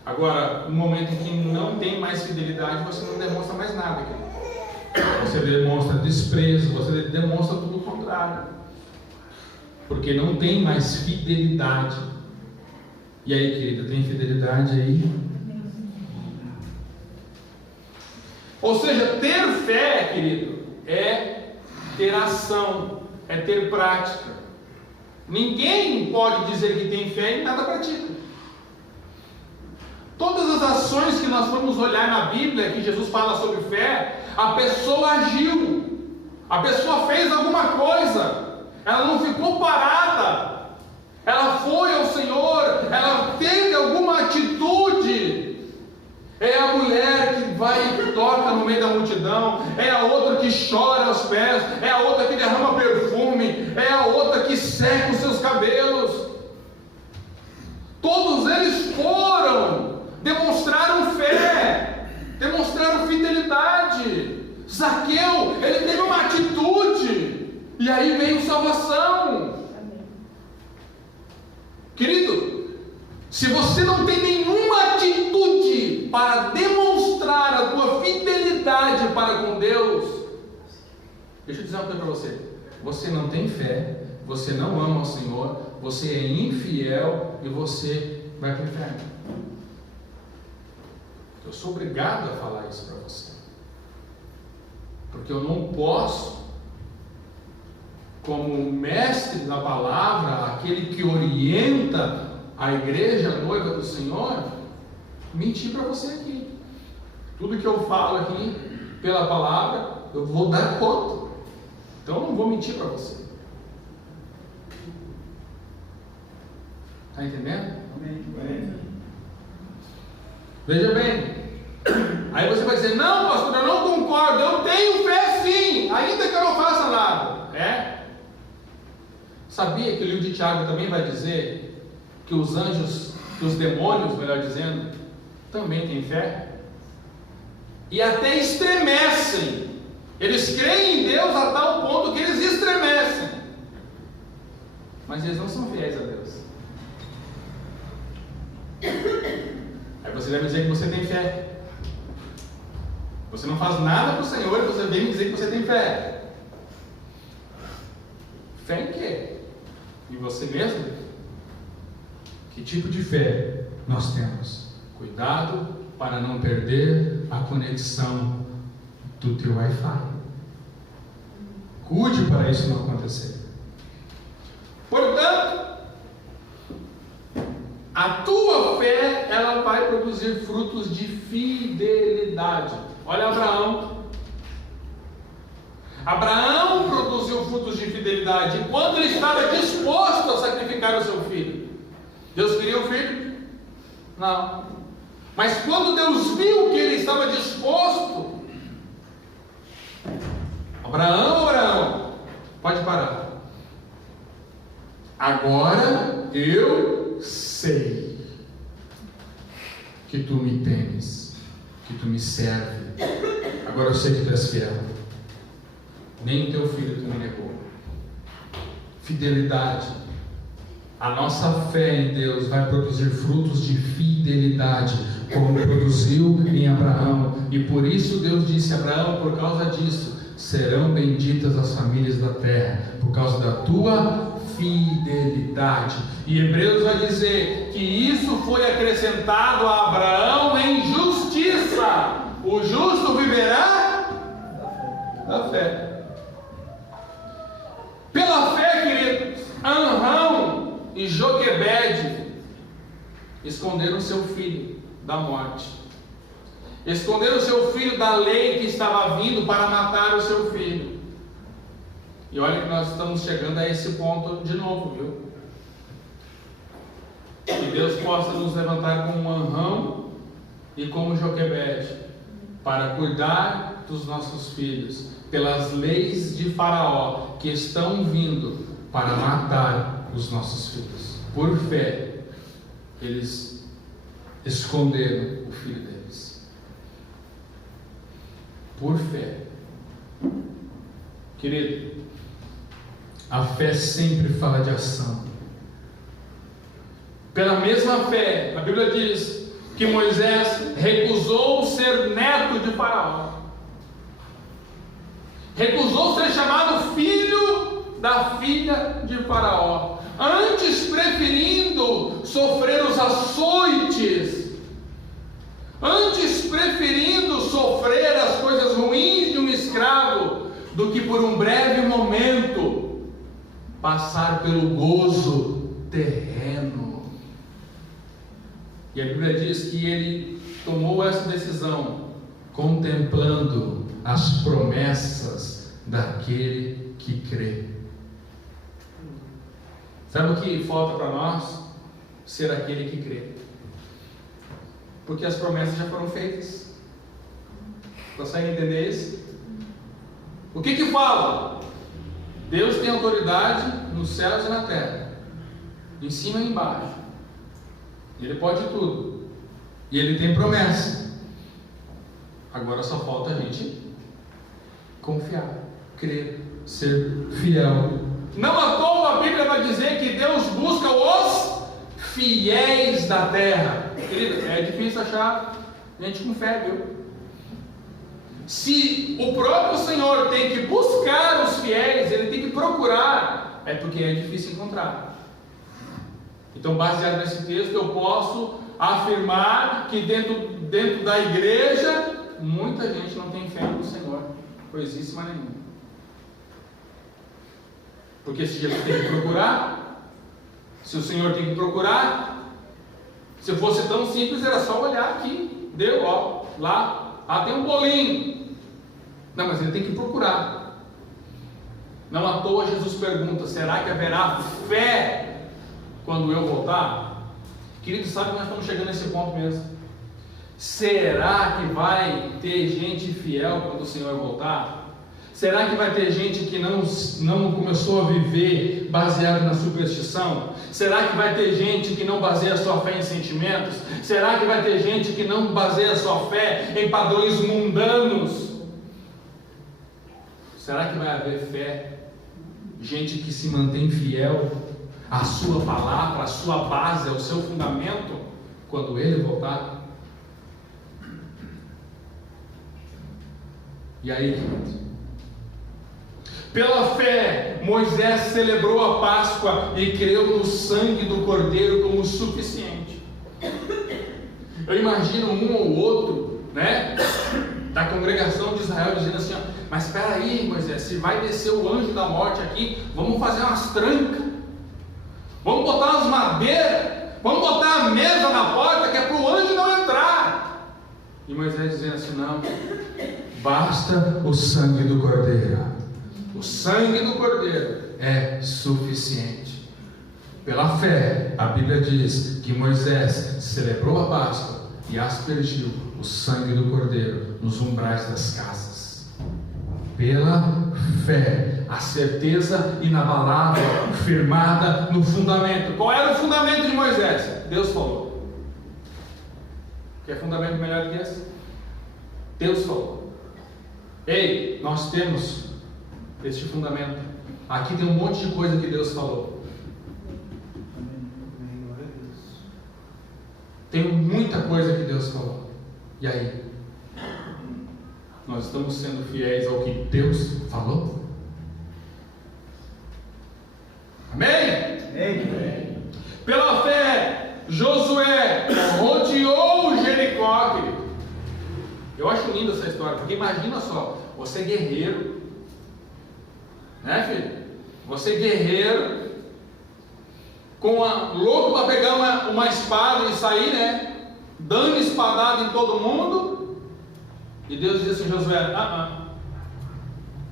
Agora, no momento em que não tem mais fidelidade, você não demonstra mais nada, querido. Você demonstra desprezo, você demonstra tudo o contrário. Porque não tem mais fidelidade. E aí, querida, tem fidelidade aí? Ou seja, ter fé, querido, é ter ação, é ter prática. Ninguém pode dizer que tem fé e nada pratica. Todas as ações que nós formos olhar na Bíblia, que Jesus fala sobre fé, a pessoa agiu, a pessoa fez alguma coisa, ela não ficou parada, ela foi ao Senhor, ela teve alguma atitude. É a mulher que vai e toca no meio da multidão, é a outra que chora aos pés, é a outra que derrama perfume, é a outra que seca os seus cabelos. Todos eles foram, demonstraram fé, demonstraram fidelidade. Zaqueu, ele teve uma atitude, e aí veio salvação. Querido, se você não tem nenhuma atitude para demonstrar a tua fidelidade para com Deus, deixa eu dizer uma coisa para você: você não tem fé, você não ama o Senhor, você é infiel e você vai para o inferno. Eu sou obrigado a falar isso para você, porque eu não posso, como mestre da palavra, aquele que orienta a igreja, a noiva do Senhor, mentir para você aqui. Tudo que eu falo aqui pela palavra, eu vou dar conta. Então eu não vou mentir para você. Está entendendo? Amém. Veja bem. Aí você vai dizer: não, pastor, eu não concordo. Eu tenho fé sim, ainda que eu não faça nada. Sabia que o livro de Tiago também vai dizer que os anjos, que os demônios, melhor dizendo, também têm fé? E até estremecem. Eles creem em Deus a tal ponto que eles estremecem. Mas eles não são fiéis a Deus. Aí você vai me dizer que você tem fé. Você não faz nada para o Senhor e você vem me dizer que você tem fé. Fé em quê? Em você mesmo? Que tipo de fé nós temos? Cuidado para não perder a conexão do teu Wi-Fi. Cuide para isso não acontecer. Portanto, a tua fé, ela vai produzir frutos de fidelidade. Olha Abraão. Abraão produziu frutos de fidelidade enquanto ele estava disposto a sacrificar o seu filho. Deus queria o filho? Não. Mas quando Deus viu que ele estava disposto, Abraão, pode parar. Agora eu sei que tu me temes, que tu me serves. Agora eu sei que tu és fiel. Nem teu filho tu me negou. Fidelidade. A nossa fé em Deus vai produzir frutos de fidelidade, como produziu em Abraão. E por isso Deus disse a Abraão: por causa disso serão benditas as famílias da terra, por causa da tua fidelidade. E Hebreus vai dizer que isso foi acrescentado a Abraão em justiça. O justo viverá da fé. Pela fé, queridos, Anrão e Joquebede esconderam seu filho da morte, esconderam seu filho da lei que estava vindo para matar o seu filho. E olha que nós estamos chegando a esse ponto de novo, viu? Que Deus possa nos levantar como Anrão e como Joquebede para cuidar dos nossos filhos pelas leis de Faraó que estão vindo para matar os nossos filhos. Por fé, eles esconderam o filho deles. por fé. Querido, a fé sempre fala de ação. Pela mesma fé, a Bíblia diz que Moisés recusou ser neto de Faraó, recusou ser chamado filho da filha de Faraó, antes preferindo sofrer os açoites, antes preferindo sofrer as coisas ruins de um escravo, do que por um breve momento passar pelo gozo terreno. E a Bíblia diz que ele tomou essa decisão contemplando as promessas daquele que crê. Sabe o que falta para nós? Ser aquele que crê. Porque as promessas já foram feitas. Consegue entender isso? O que fala? Deus tem autoridade nos céus e na terra, em cima e embaixo. Ele pode tudo. E Ele tem promessa. Agora só falta a gente confiar, crer, ser fiel. Não à toa a Bíblia vai dizer que Deus busca os fiéis da terra. Querido, é difícil achar gente com fé, viu? Se o próprio Senhor tem que buscar os fiéis, Ele tem que procurar, é porque é difícil encontrar. Então, baseado nesse texto, eu posso afirmar que dentro da igreja, muita gente não tem fé no Senhor, coisíssima nenhuma. Porque se Jesus tem que procurar, se o Senhor tem que procurar, se fosse tão simples, era só olhar aqui, deu, ó, lá tem um bolinho. Não, mas ele tem que procurar. Não à toa Jesus pergunta: será que haverá fé quando eu voltar? Querido, sabe que nós estamos chegando nesse ponto mesmo. Será que vai ter gente fiel quando o Senhor voltar? Será que vai ter gente que não começou a viver baseado na superstição? Será que vai ter gente que não baseia a sua fé em sentimentos? Será que vai ter gente que não baseia a sua fé em padrões mundanos? Será que vai haver fé? Gente que se mantém fiel à sua palavra, à sua base, ao seu fundamento, quando Ele voltar? E aí, querido? Pela fé, Moisés celebrou a Páscoa e creu no sangue do Cordeiro como suficiente. Eu imagino um ou outro, da congregação de Israel dizendo assim: mas espera aí, Moisés, se vai descer o anjo da morte aqui, vamos fazer umas trancas, vamos botar umas madeiras, vamos botar a mesa na porta, que é para o anjo não entrar. E Moisés dizendo assim: não, basta o sangue do Cordeiro. O sangue do Cordeiro é suficiente. Pela fé, a Bíblia diz que Moisés celebrou a Páscoa e aspergiu o sangue do Cordeiro nos umbrais das casas. Pela fé, a certeza inabalável, firmada no fundamento. Qual era o fundamento de Moisés? Deus falou. Quer fundamento melhor do que esse? Deus falou. Ei, nós temos este fundamento. Aqui tem um monte de coisa que Deus falou. Tem muita coisa que Deus falou. E aí? Nós estamos sendo fiéis ao que Deus falou? Amém? Amém. Pela fé, Josué rodeou Jericó, querido. Eu acho linda essa história, porque imagina só, você guerreiro, filho? Você guerreiro, louco para pegar uma espada e sair, dando espadada em todo mundo. E Deus diz assim: Josué,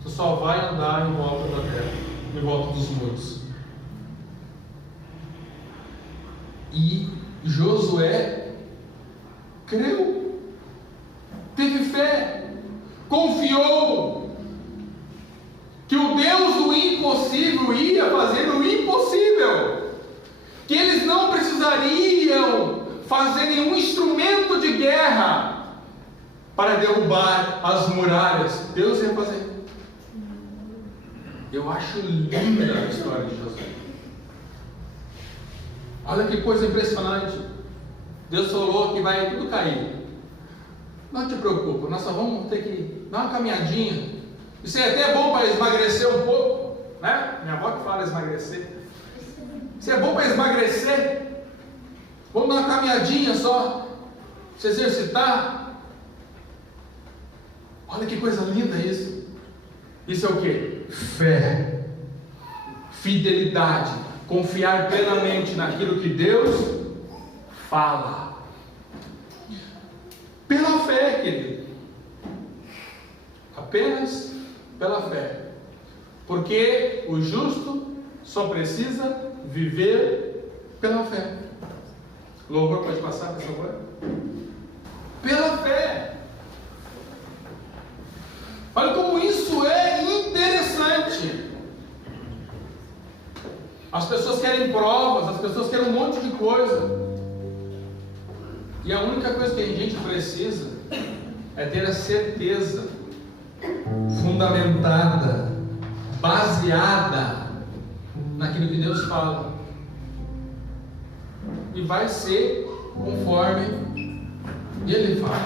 você só vai andar em volta da terra, em volta dos muros. E Josué creu, teve fé, confiou que o Deus do impossível ia fazer o impossível, que eles não precisariam fazer nenhum instrumento de guerra para derrubar as muralhas. Deus ia fazer. Eu acho linda a história de Josué. Olha que coisa impressionante. Deus falou que vai tudo cair. Não te preocupa, nós só vamos ter que dar uma caminhadinha. Isso é até bom para emagrecer um pouco, né? Minha avó que fala esmagrecer. Isso é bom para emagrecer. Vamos dar uma caminhadinha só, se exercitar. Olha que coisa linda isso. Isso é o que? Fé, fidelidade, confiar plenamente naquilo que Deus fala. Pela fé, querido. Apenas pela fé. Porque o justo só precisa viver pela fé. Louvor pode passar, por favor? Pela fé. Olha como isso é interessante. As pessoas querem provas, as pessoas querem um monte de coisa. E a única coisa que a gente precisa é ter a certeza fundamentada, baseada naquilo que Deus fala. E vai ser conforme Ele fala.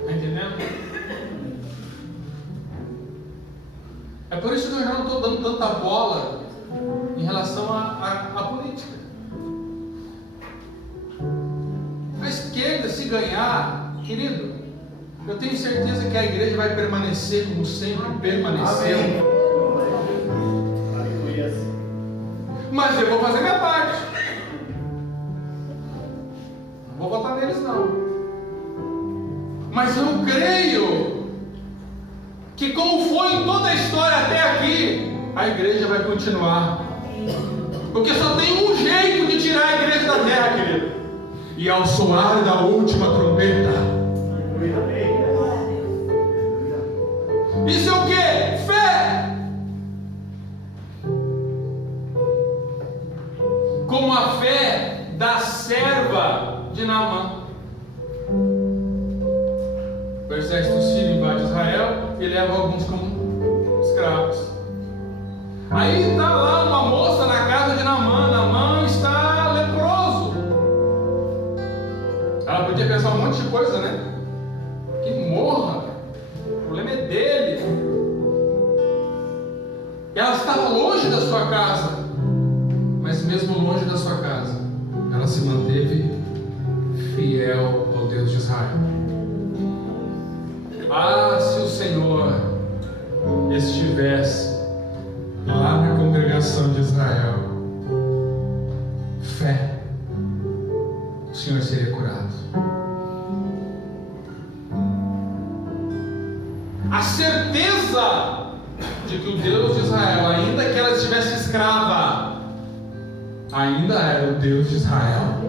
Está entendendo? É por isso que eu já não estou dando tanta bola em relação à política. A esquerda, se ganhar, querido, eu tenho certeza que a igreja vai permanecer como sempre permaneceu. Mas eu vou fazer minha parte. Não vou votar neles não. Mas eu creio que, como foi em toda a história até aqui, a igreja vai continuar. Porque só tem um jeito de tirar a igreja da terra, querido. E ao soar da última trombeta. Isso é o que? Fé. Como a fé da serva de Naamã. O exército sírio invade Israel e leva alguns como escravos. Aí está lá uma moça na casa de Naamã. Naamã está leproso. Ela podia pensar um monte de coisa, né? Que morra. O problema é dele. Ela estava longe da sua casa. Mas mesmo longe da sua casa, ela se manteve fiel ao Deus de Israel. Ah, se o Senhor estivesse lá na congregação de Israel, fé, o Senhor seria curado. A certeza de que o Deus de Israel, ainda que ela estivesse escrava, ainda era o Deus de Israel.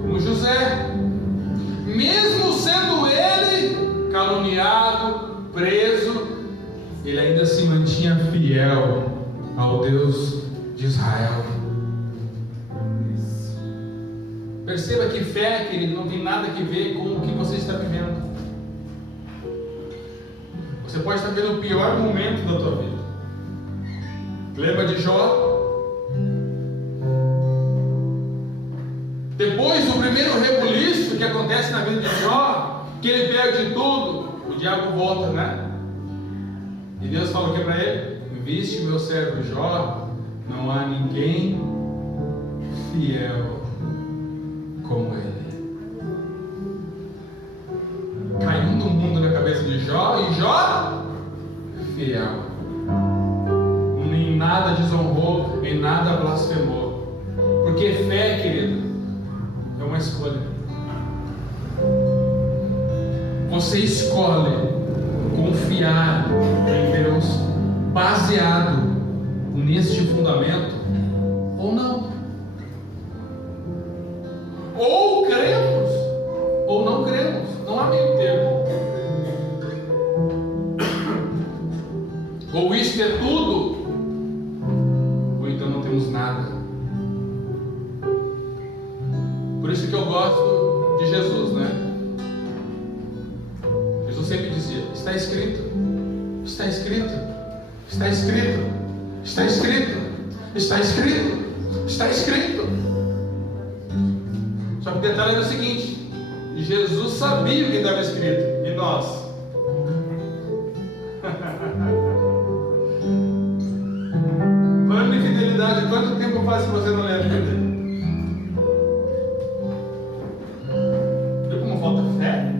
Como José, mesmo sendo ele caluniado, preso, ele ainda se mantinha fiel ao Deus de Israel. Perceba que fé, querido, não tem nada a ver com o que você está vivendo. Você pode estar vivendo o pior momento da tua vida. Lembra de Jó? Depois do primeiro rebuliço que acontece na vida de Jó, que ele perde tudo, o diabo volta, né? E Deus fala o que para ele? Viste meu servo Jó, não há ninguém fiel como ele. Caiu do mundo na cabeça de Jó, e Jó, fiel. Em nada desonrou, em nada blasfemou. Porque fé, querido, é uma escolha. Você escolhe confiar em Deus baseado neste fundamento ou não. Ou cremos ou não cremos. Não há meio termo. Ou isto é tudo, ou então não temos nada. Jesus, né? Jesus sempre dizia: está escrito, está escrito, está escrito, está escrito, está escrito, está escrito. Só que o detalhe era o seguinte: Jesus sabia o que estava escrito, e nós? Falando de fidelidade, quanto tempo faz que você não lê a Bíblia? Viu como falta fé?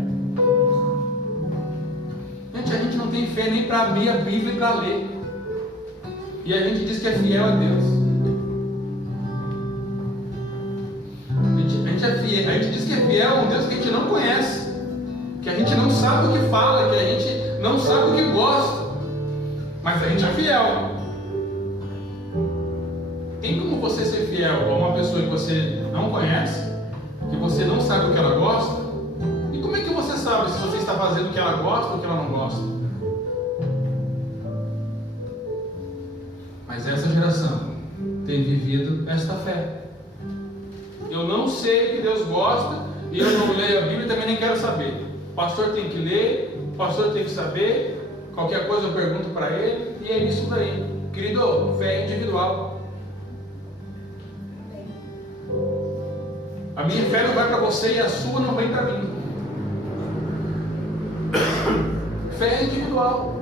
Gente, a gente não tem fé nem para abrir a Bíblia e para ler. E a gente diz que é fiel a Deus. A gente diz que é fiel a um Deus que a gente não conhece, que a gente não sabe o que fala, que a gente não sabe o que gosta, mas a gente é fiel. Tem como você ser fiel a uma pessoa que você não conhece, que você não sabe o que ela gosta? E como é que você sabe se você está fazendo o que ela gosta ou o que ela não gosta? Mas essa geração tem vivido esta fé. Eu não sei o que Deus gosta, e eu não leio a Bíblia e também nem quero saber. O pastor tem que ler, o pastor tem que saber, qualquer coisa eu pergunto para ele, e é isso daí. Querido, fé é individual. A minha fé não vai para você e a sua não vem para mim. Fé é individual.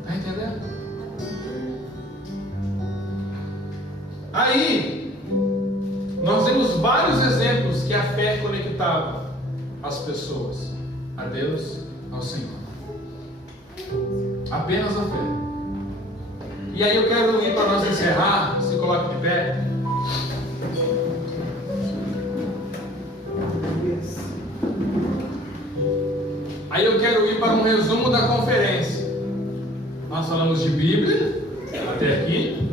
Está entendendo? Aí, nós temos vários exemplos que a fé conectava as pessoas a Deus, ao Senhor. Apenas a fé. E aí eu quero ir para nós encerrar. Se coloque de pé. Aí eu quero ir para um resumo da conferência. Nós falamos de Bíblia até aqui,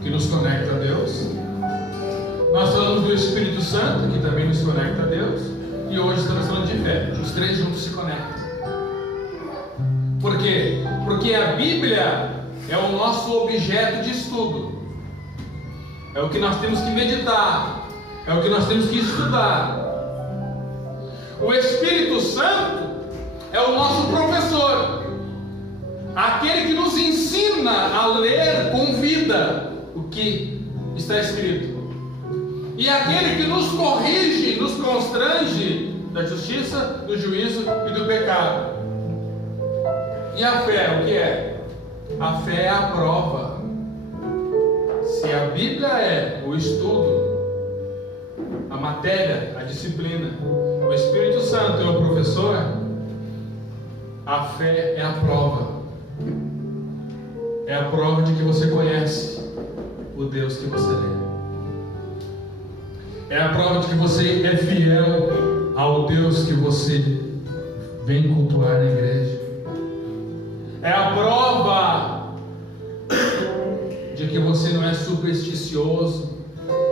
que nos conecta a Deus. Nós falamos do Espírito Santo, que também nos conecta a Deus. E hoje estamos falando de fé. Os três juntos se conectam. Por quê? Porque a Bíblia é o nosso objeto de estudo. É o que nós temos que meditar. É o que nós temos que estudar. O Espírito Santo é o nosso professor. Aquele que nos ensina a ler com vida o que está escrito. E aquele que nos corrige, nos constrange da justiça, do juízo e do pecado. E a fé, o que é? A fé é a prova. Se a Bíblia é o estudo, a matéria, a disciplina, o Espírito Santo é o professor, a fé é a prova. É a prova de que você conhece o Deus que você lê. É a prova de que você é fiel ao Deus que você vem cultuar na igreja. É a prova de que você não é supersticioso,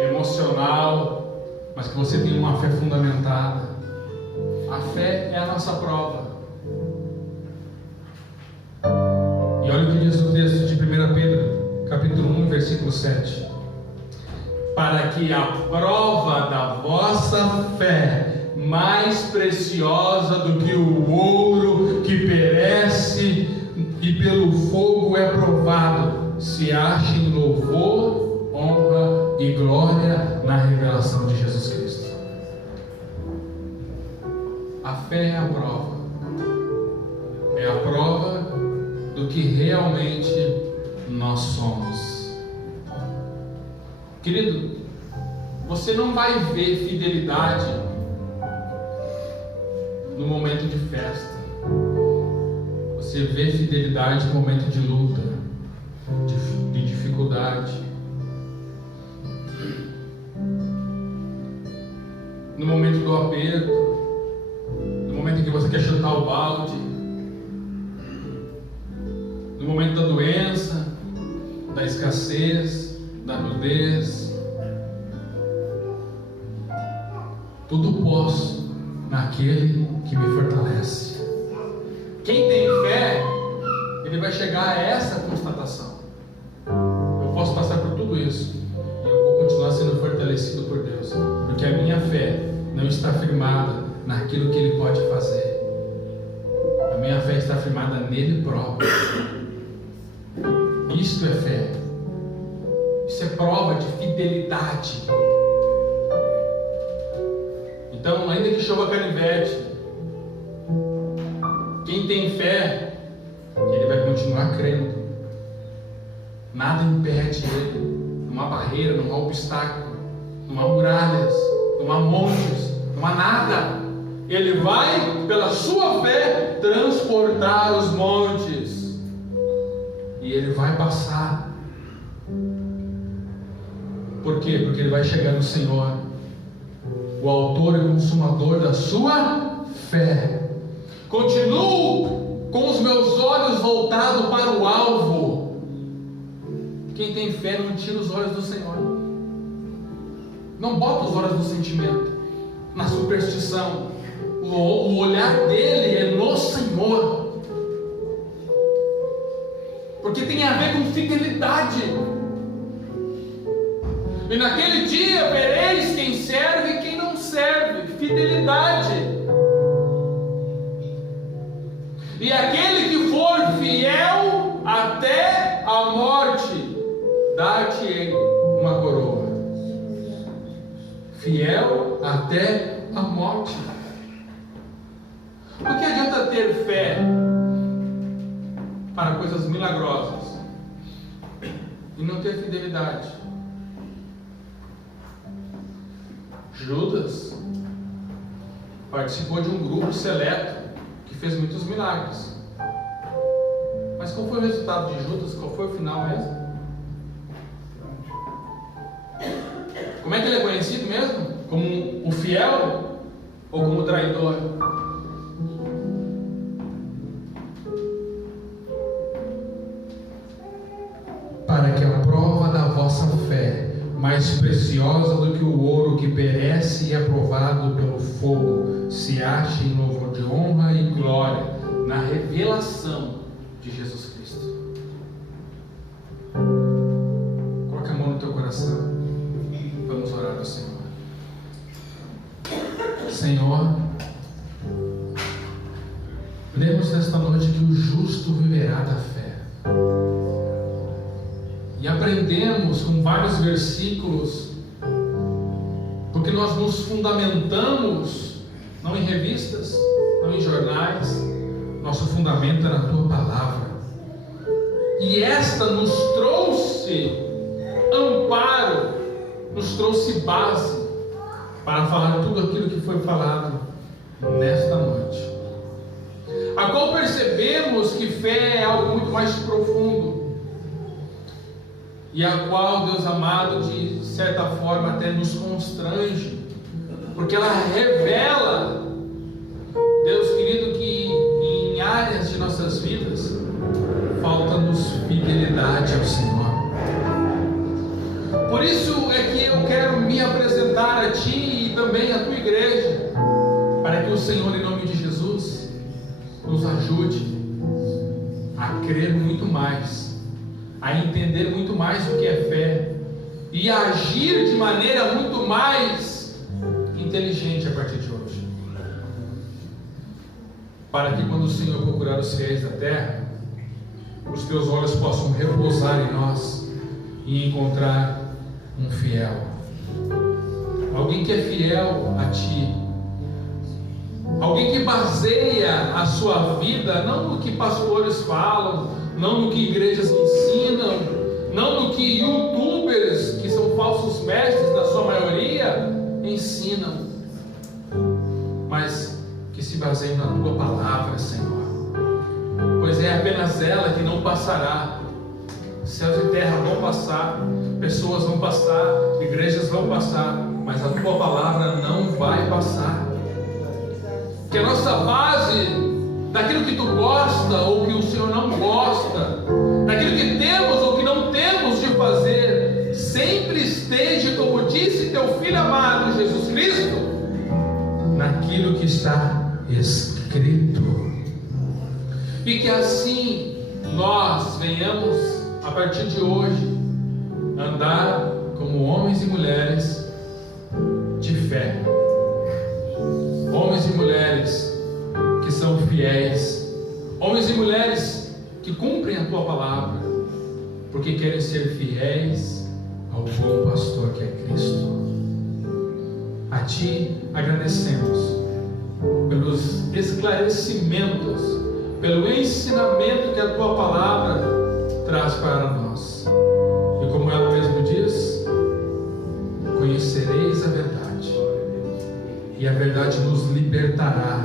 emocional, mas que você tem uma fé fundamentada. A fé é a nossa prova. E olha o que diz o texto de 1 Pedro, capítulo 1, versículo 7. Para que a prova da vossa fé, mais preciosa do que o ouro que perece e pelo fogo é provado, se ache em louvor, honra e glória na revelação de Jesus Cristo. A fé é a prova. É a prova do que realmente nós somos. Querido, você não vai ver fidelidade no momento de festa. Você vê fidelidade no momento de luta, de dificuldade. No momento do aperto, no momento em que você quer chutar o balde, no momento da doença, da escassez, da nudez. Tudo posso naquele que me fortalece. Quem tem fé, ele vai chegar a essa constatação: eu posso passar por tudo isso e eu vou continuar sendo fortalecido por Deus, porque a minha não está firmada naquilo que Ele pode fazer. A minha fé está firmada nele próprio. Isto é fé. Isso é prova de fidelidade. Então, ainda que chova canivete, quem tem fé, ele vai continuar crendo. Nada impede ele. Não há barreira, não há obstáculo, não há muralhas, não há montes, não há nada. Ele vai, pela sua fé, transportar os montes. E ele vai passar. Por quê? Porque ele vai chegar no Senhor, o autor e consumador da sua fé. Continuo com os meus olhos voltados para o alvo. Quem tem fé não tira os olhos do Senhor. Não bota os olhos no sentimento, na superstição. O olhar dele é no Senhor. Porque tem a ver com fidelidade. E naquele dia vereis quem serve e quem não serve. Fidelidade. E aquele que for fiel até a morte, dar-te-ei uma coroa. Fiel até a morte. O que adianta ter fé para coisas milagrosas e não ter fidelidade? Judas participou de um grupo seleto que fez muitos milagres. Mas qual foi o resultado de Judas? Qual foi o final mesmo? Como é que ele é conhecido mesmo? Como o fiel ou como o traidor? Para que a prova da vossa fé, mais preciosa do que o ouro que perece e é provado pelo fogo, se ache em louvor de honra e glória na revelação de Jesus Cristo. Coloca a mão no teu coração. Vamos orar ao Senhor. Senhor, lemos nesta noite que o justo viverá da fé. E aprendemos com vários versículos, porque nós nos fundamentamos, não em revistas, não em jornais, nosso fundamento é na Tua Palavra. E esta nos trouxe amparo, nos trouxe base para falar tudo aquilo que foi falado nesta noite, a qual percebemos que fé é algo muito mais profundo, e a qual, Deus amado, de certa forma até nos constrange, porque ela revela, Deus querido, que em áreas de nossas vidas falta-nos fidelidade ao Senhor. Por isso é que eu quero me apresentar a Ti e também à Tua igreja, para que o Senhor, em nome de Jesus, nos ajude a crer muito mais, a entender muito mais o que é fé e a agir de maneira muito mais inteligente a partir de hoje, para que quando o Senhor procurar os fiéis da terra, os Teus olhos possam repousar em nós e encontrar um fiel, alguém que é fiel a Ti, alguém que baseia a sua vida não no que pastores falam, não no que igrejas ensinam, não no que youtubers, que são falsos mestres na sua maioria, ensinam, mas que se baseiam na Tua Palavra, Senhor, pois é apenas ela que não passará. Céus e terra vão passar, pessoas vão passar, igrejas vão passar, mas a Tua Palavra não vai passar. Que a nossa base, daquilo que Tu gosta ou que o Senhor não gosta, daquilo que temos ou que não temos de fazer, sempre esteja, como disse Teu Filho amado Jesus Cristo, naquilo que está escrito. E que assim nós venhamos, a partir de hoje, andar como homens e mulheres de fé, mulheres que são fiéis, homens e mulheres que cumprem a tua palavra, porque querem ser fiéis ao bom pastor que é Cristo. A ti agradecemos pelos esclarecimentos, pelo ensinamento que a tua palavra traz para nós. E como ela mesmo diz, conhecereis a verdade, e a verdade nos libertará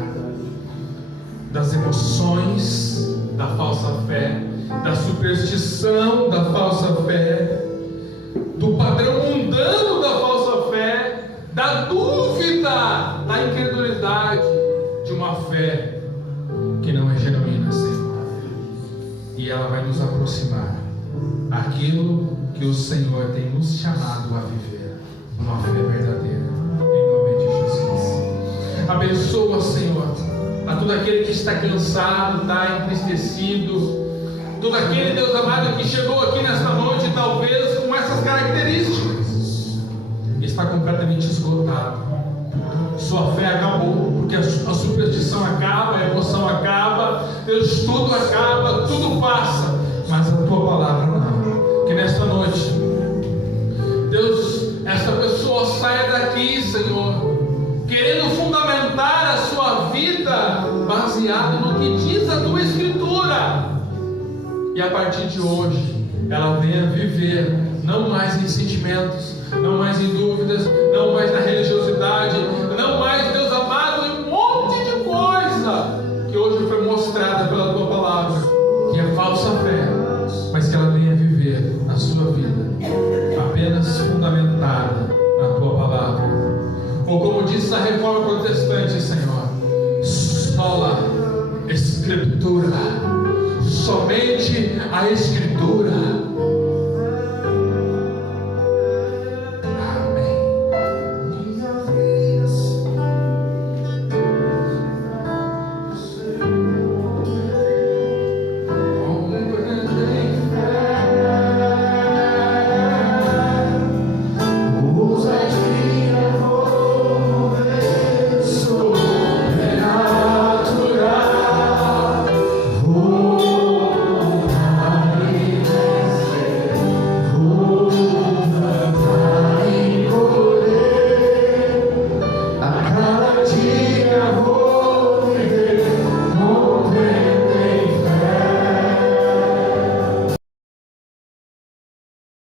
das emoções da falsa fé, da superstição da falsa fé, do padrão mundano da falsa fé, da dúvida, da incredulidade de uma fé que não é genuína, Senhor. E ela vai nos aproximar aquilo que o Senhor tem nos chamado a viver, uma fé verdadeira, em nome de Jesus. Abençoa, Senhor, a todo aquele que está cansado, está entristecido, todo aquele, Deus amado, que chegou aqui nesta noite, talvez com essas características, está completamente esgotado. Sua fé acabou, porque a superstição acaba, a emoção acaba, Deus, tudo acaba, tudo passa, mas a tua palavra não. Que nesta noite, Deus, esta pessoa saia daqui, Senhor, querendo fundamentar a sua vida baseado no que diz a tua Escritura, e a partir de hoje ela venha viver não mais em sentimentos, não mais em dúvidas, não mais na religiosidade, não mais, Deus amado, em um monte de coisa que hoje foi mostrada pela tua palavra, que é falsa fé, mas que ela venha viver a sua vida apenas fundamentada na tua palavra. Ou como diz a Reforma Protestante, Senhor,